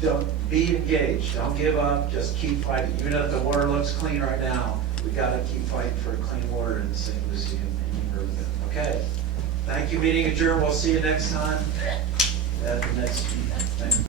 don't be engaged, don't give up, just keep fighting. Even if the water looks clean right now, we gotta keep fighting for clean water in St. Lucie and Riverview. Okay, thank you, meeting adjourned. We'll see you next time at the next meeting. Thank you.